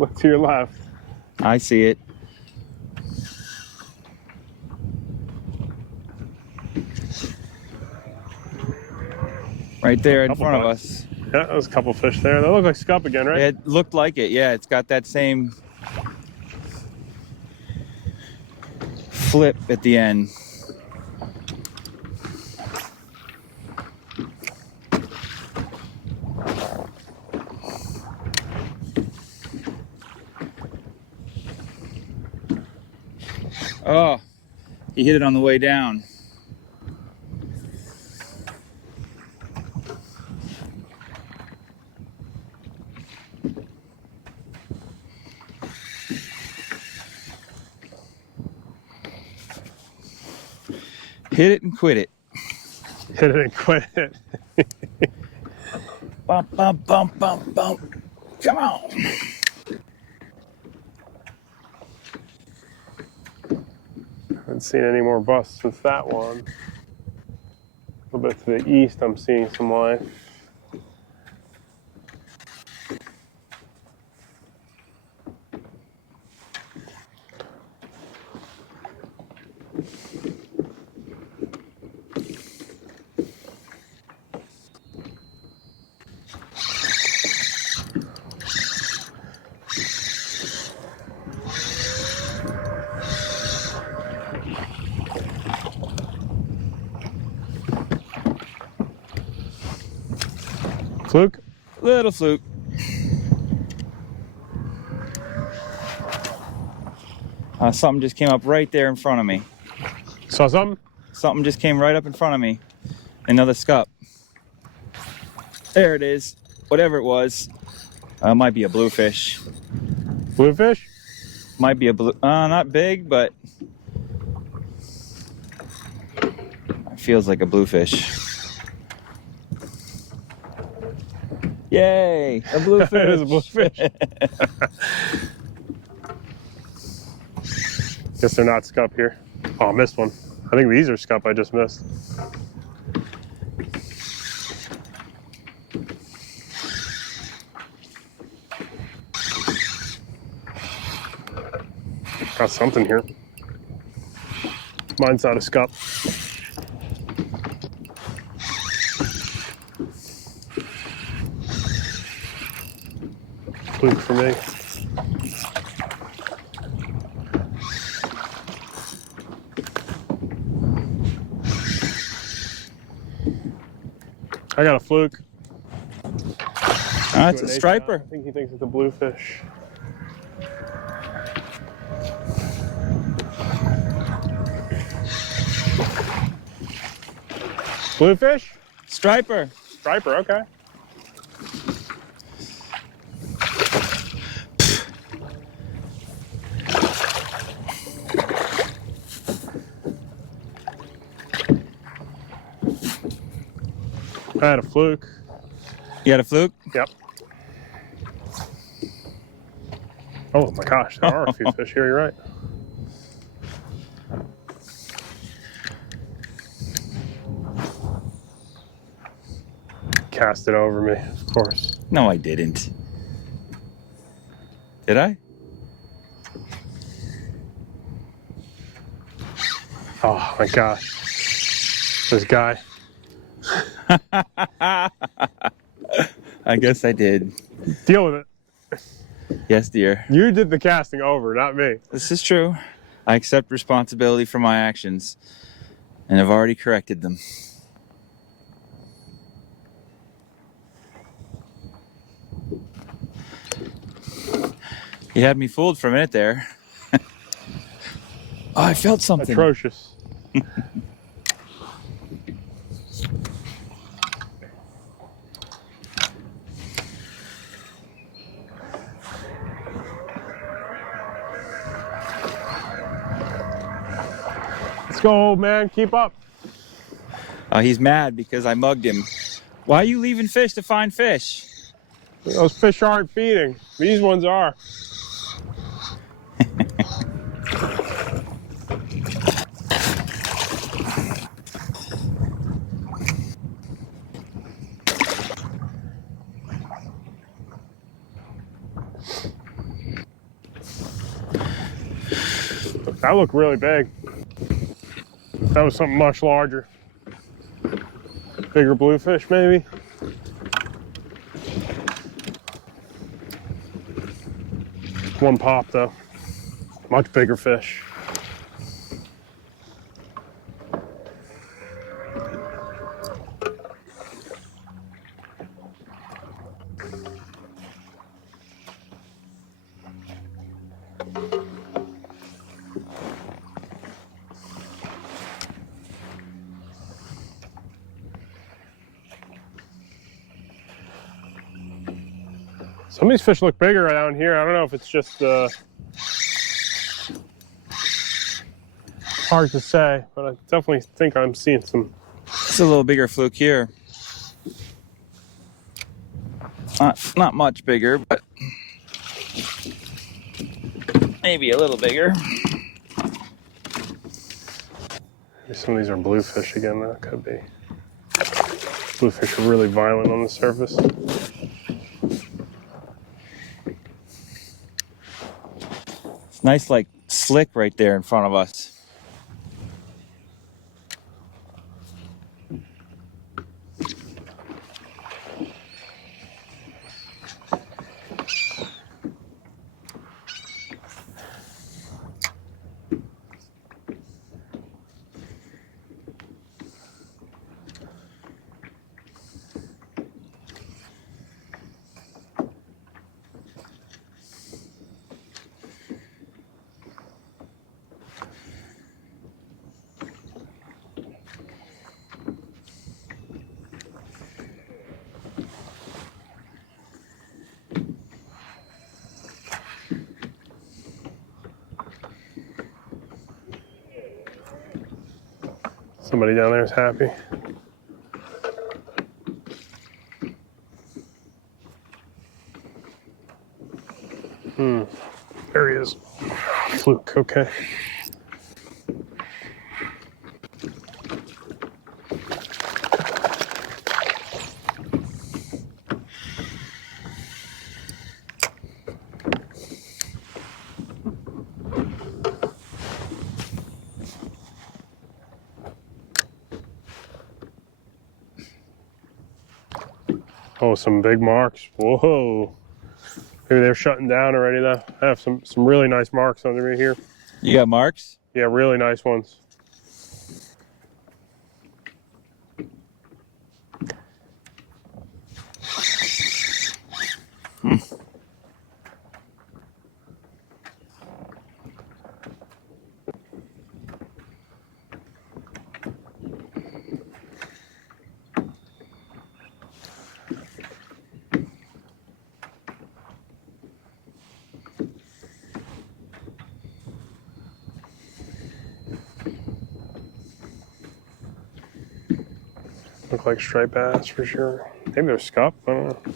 Look to your left. I see it. Right there in front of us. Yeah, there's a couple fish there. They look like scup again, right? It looked like it, yeah. It's got that same flip at the end. Oh, he hit it on the way down. Hit it and quit it. Hit it and quit it. Bump, bump, bump, bump, bump. Come on. Haven't seen any more busts since that one. A little bit to the east, I'm seeing some life. Fluke? Little fluke. Something just came up right there in front of me. Saw something? Something just came right up in front of me. Another scup. There it is. Whatever it was. Might be a bluefish. Bluefish? Might be a blue. Not big, but it feels like a bluefish. Yay, a bluefish. It is a bluefish. Guess they're not scup here. Oh, I missed one. I think these are scup I just missed. Got something here. Mine's not a scup. Fluke for me. I got a fluke. It's a striper. I think he thinks it's a bluefish. Bluefish? Striper. Striper, okay. I had a fluke. You got a fluke? Yep. Oh my gosh, there are a few fish here, you're right. Cast it over me, of course. No, I didn't. Did I? Oh my gosh. This guy. I guess I did. Deal with it. Yes, dear. You did the casting over, not me. This is true. I accept responsibility for my actions, and have already corrected them. You had me fooled for a minute there. Oh, I felt something. Atrocious. Let's go, old man. Keep up. He's mad because I mugged him. Why are you leaving fish to find fish? Those fish aren't feeding. These ones are. That looked really big. That was something much larger. Bigger bluefish, maybe. One pop, though. Much bigger fish. Some of these fish look bigger down here. I don't know if it's just hard to say, but I definitely think I'm seeing some. It's a little bigger fluke here. Not much bigger, but maybe a little bigger. Maybe some of these are bluefish again. That could be. Bluefish are really violent on the surface. It's nice, like, slick right there in front of us. Somebody down there is happy. There he is. Fluke, okay. Oh, some big marks. Whoa. Maybe they're shutting down already though. I have some really nice marks under me here. You got marks? Yeah, really nice ones. Look like striped bass for sure. Maybe they're scup, I don't know.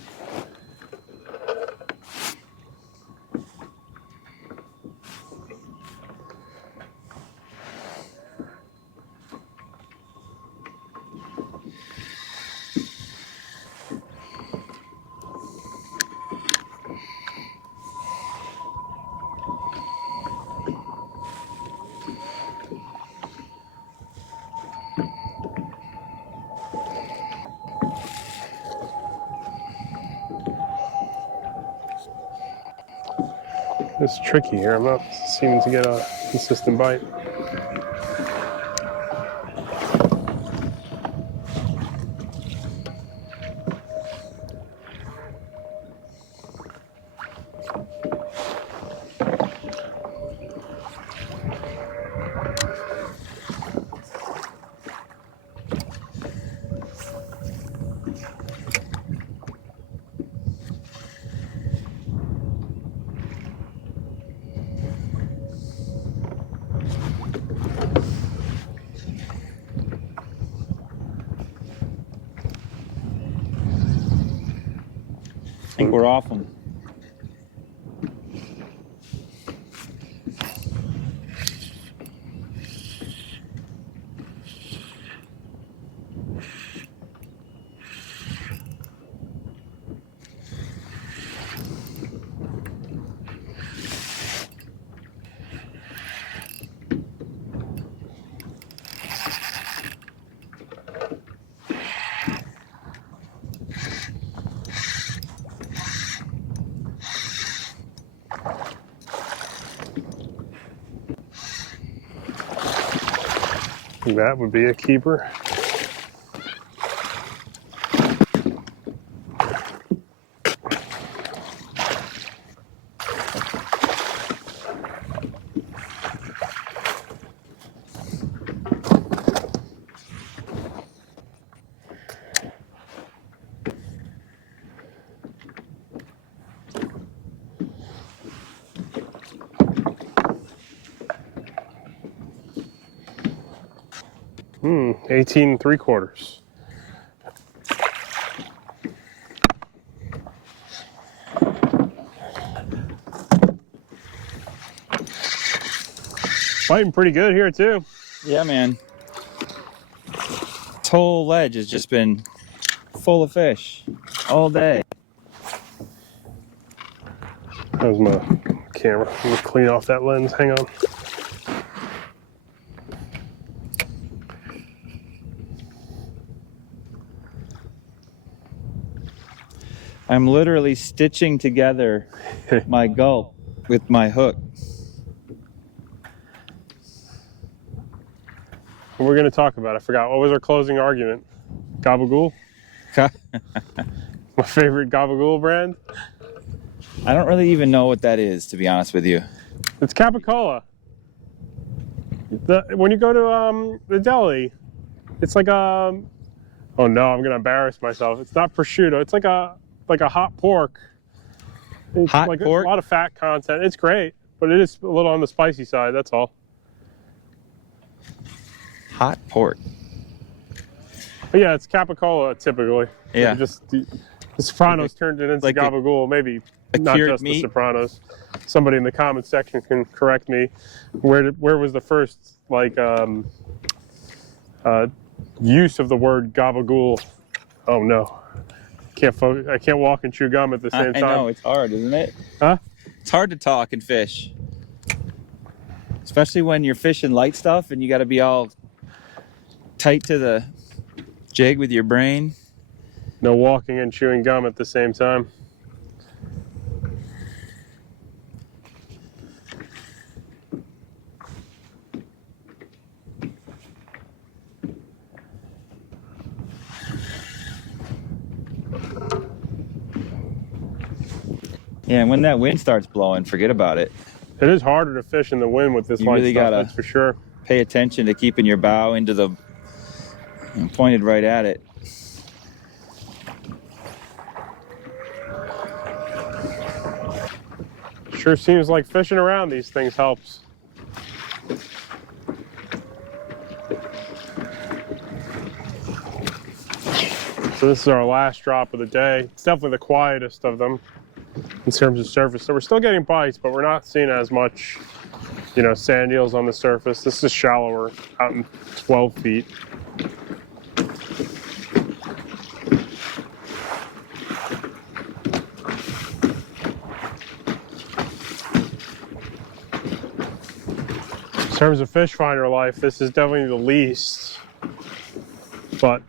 It's tricky here. I'm not seeming to get a consistent bite. I think we're off them. That would be a keeper. 18 3/4. Fighting pretty good here too. Yeah, man. This whole ledge has just been full of fish all day. That was my camera. I'm gonna clean off that lens. Hang on. I'm literally stitching together my gulp with my hook. What we're gonna talk about? I forgot. What was our closing argument? Gabagool? My favorite Gabagool brand? I don't really even know what that is, to be honest with you. It's Capicola. When you go to the deli, it's like a. Oh no, I'm gonna embarrass myself. It's not prosciutto. It's like a hot pork. It's Hot like pork? A lot of fat content. It's great, but it is a little on the spicy side. That's all. Hot pork. But yeah, it's Capicola typically. Yeah. You The Sopranos turned it into like gabagool. Maybe a not cured just meat? the Sopranos. Somebody in the comment section can correct me. Where was the first use of the word gabagool? Oh no, I can't walk and chew gum at the same I time. know, it's hard, isn't it? Huh? It's hard to talk and fish. Especially when you're fishing light stuff and you got to be all tight to the jig with your brain. No walking and chewing gum at the same time. Yeah, and when that wind starts blowing, forget about it. It is harder to fish in the wind with this You light really stuff, gotta that's for sure. pay attention to keeping your bow into the pointed right at it. Sure seems like fishing around these things helps. So this is our last drop of the day. It's definitely the quietest of them in terms of surface. So we're still getting bites, but we're not seeing as much, sand eels on the surface. This is shallower, out in 12 feet. In terms of fish finder life, this is definitely the least, but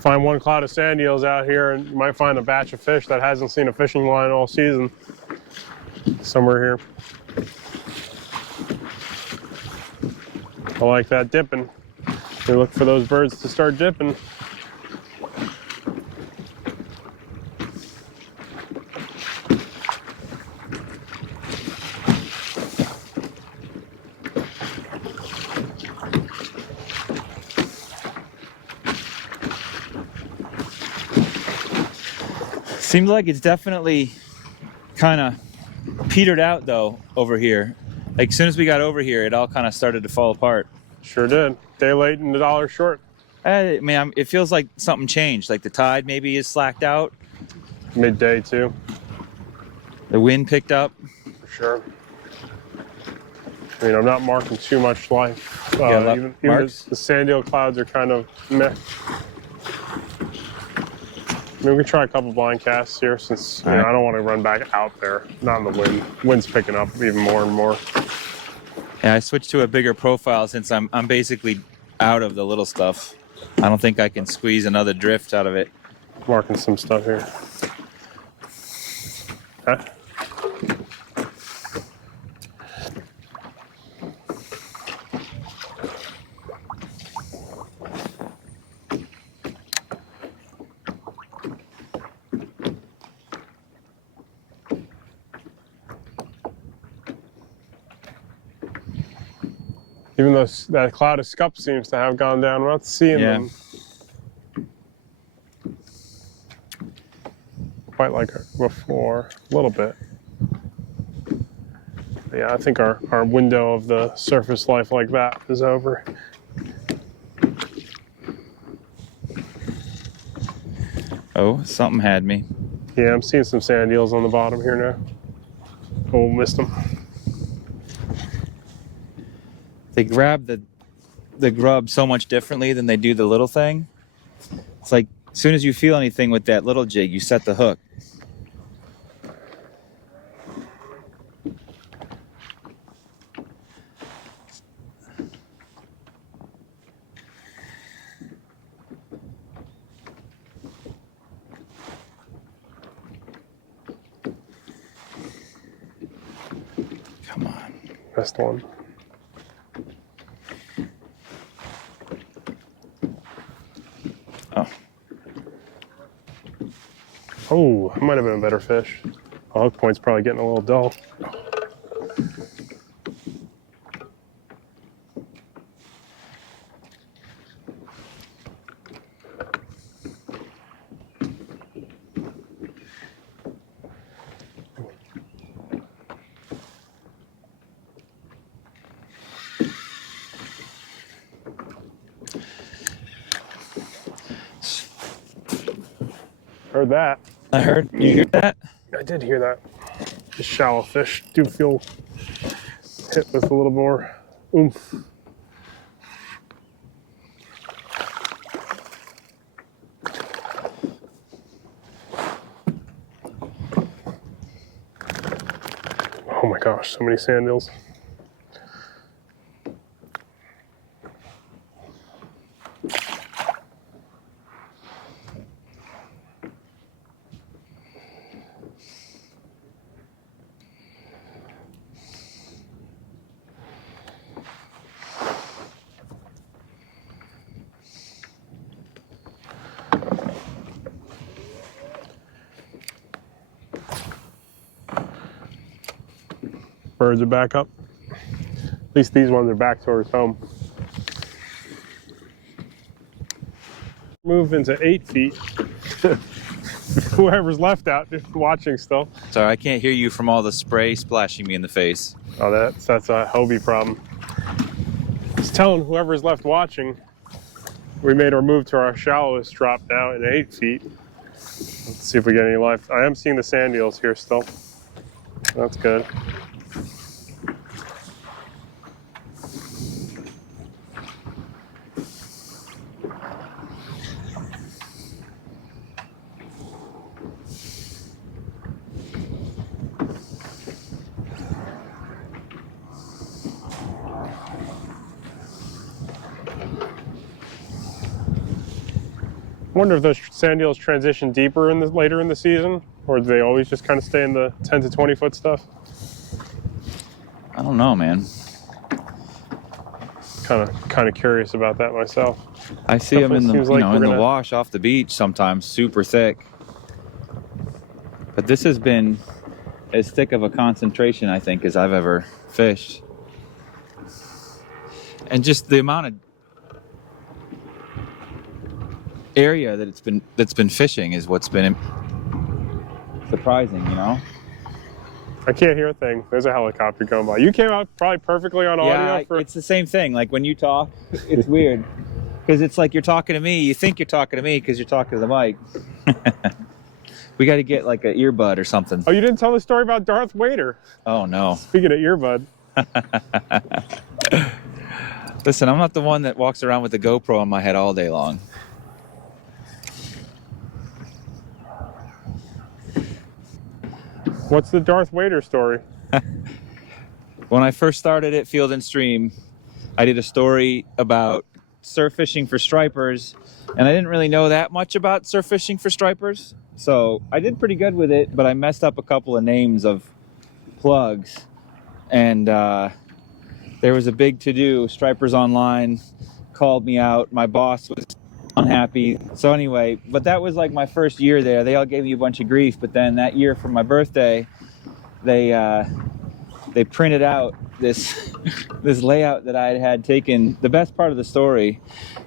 find one cloud of sand eels out here and you might find a batch of fish that hasn't seen a fishing line all season somewhere here. I like that dipping. We look for those birds to start dipping. Seems like it's definitely kind of petered out though over here. Like as soon as we got over here, it all kind of started to fall apart. Sure did. Day late and $1 short. I mean, it feels like something changed. Like the tide maybe is slacked out. Midday too. The wind picked up. For sure. I mean, I'm not marking too much life. Even the sand eel clouds are kind of meh. I mean, we can try a couple blind casts here since I don't want to run back out there. Not in the wind. Wind's picking up even more and more. Yeah, I switched to a bigger profile since I'm basically out of the little stuff. I don't think I can squeeze another drift out of it. Marking some stuff here. Huh? Even though that cloud of scup seems to have gone down, we're not seeing them quite like before. A little bit. But yeah, I think our window of the surface life like that is over. Oh, something had me. Yeah, I'm seeing some sand eels on the bottom here now. Oh, missed them. They grab the grub so much differently than they do the little thing. It's like as soon as you feel anything with that little jig, you set the hook. Come on. Best one. Oh, it might have been a better fish. The hook point's probably getting a little dull. Heard that. I heard. You hear that? I did hear that. The shallow fish do feel hit with a little more oomph. Oh my gosh, so many sand eels. Birds are back up. At least these ones are back towards home. Move into 8 feet. Whoever's left out watching still. Sorry, I can't hear you from all the spray splashing me in the face. Oh, that's a Hobie problem. Just telling whoever's left watching, we made our move to our shallowest drop now in 8 feet. Let's see if we get any life. I am seeing the sand eels here still. That's good. I wonder if those sand eels transition deeper later in the season, or do they always just kind of stay in the 10 to 20 foot stuff? I don't know, man. Kind of curious about that myself. I see them in the Seems like in we're the gonna- wash off the beach sometimes, super thick. But this has been as thick of a concentration, I think, as I've ever fished. And just the amount of area that's been fishing is what's been surprising, you know? I can't hear a thing. There's a helicopter going by. You came out probably perfectly on audio. Yeah, it's the same thing. Like when you talk, it's weird. Because it's like you're talking to me. You think you're talking to me because you're talking to the mic. We got to get like an earbud or something. Oh, you didn't tell the story about Darth Vader. Oh, no. Speaking of earbud. Listen, I'm not the one that walks around with the GoPro on my head all day long. What's the Darth Vader story? When I first started at Field and Stream, I did a story about surf fishing for stripers, and I didn't really know that much about surf fishing for stripers. So I did pretty good with it, but I messed up a couple of names of plugs, and there was a big to-do. Stripers Online called me out. My boss was unhappy. So anyway, but that was like my first year there. They all gave me a bunch of grief, but then that year for my birthday, they printed out this this layout that I had taken. The best part of the story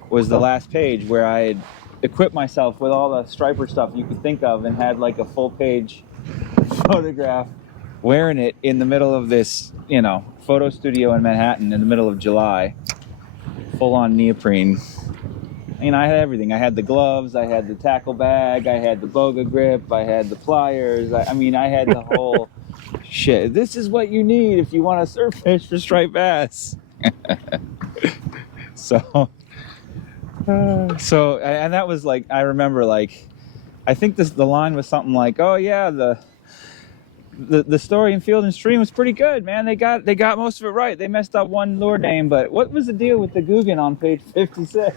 was the last page where I had equipped myself with all the striper stuff you could think of and had like a full page photograph wearing it in the middle of this, photo studio in Manhattan in the middle of July, full on neoprene. I had everything. I had the gloves, I had the tackle bag, I had the boga grip, I had the pliers. I had the whole shit. This is what you need if you want to surf fish for striped bass. So, and that was like, I remember like, I think the line was something like, oh yeah, the story in Field and Stream was pretty good, man. They got most of it right. They messed up one lure name, but what was the deal with the Guggen on page 56?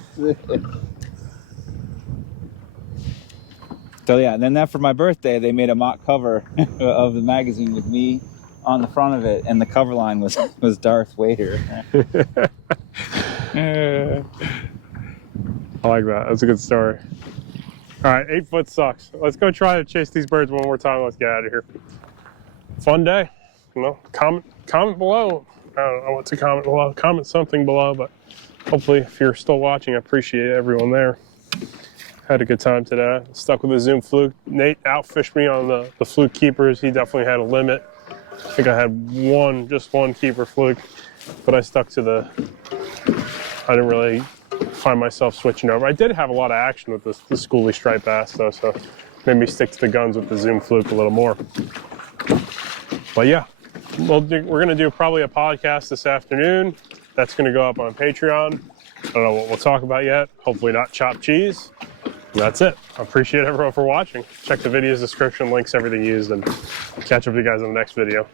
So yeah, and then that for my birthday, they made a mock cover of the magazine with me on the front of it, and the cover line was Darth Vader. I like that. That's a good story. All right, 8 foot sucks. Let's go try to chase these birds one more time. Let's get out of here. Fun day. Comment below. I don't know what to comment below. Comment something below, but hopefully if you're still watching, I appreciate everyone there. Had a good time today. Stuck with the Zoom Fluke. Nate outfished me on the Fluke keepers. He definitely had a limit. I think I had just one keeper Fluke, but I stuck to I didn't really find myself switching over. I did have a lot of action with the schoolie striped bass though, so made me stick to the guns with the Zoom Fluke a little more. But yeah, we're going to do probably a podcast this afternoon. That's going to go up on Patreon. I don't know what we'll talk about yet. Hopefully not chopped cheese. And that's it. I appreciate everyone for watching. Check the video's description, links, everything used, and catch up with you guys in the next video.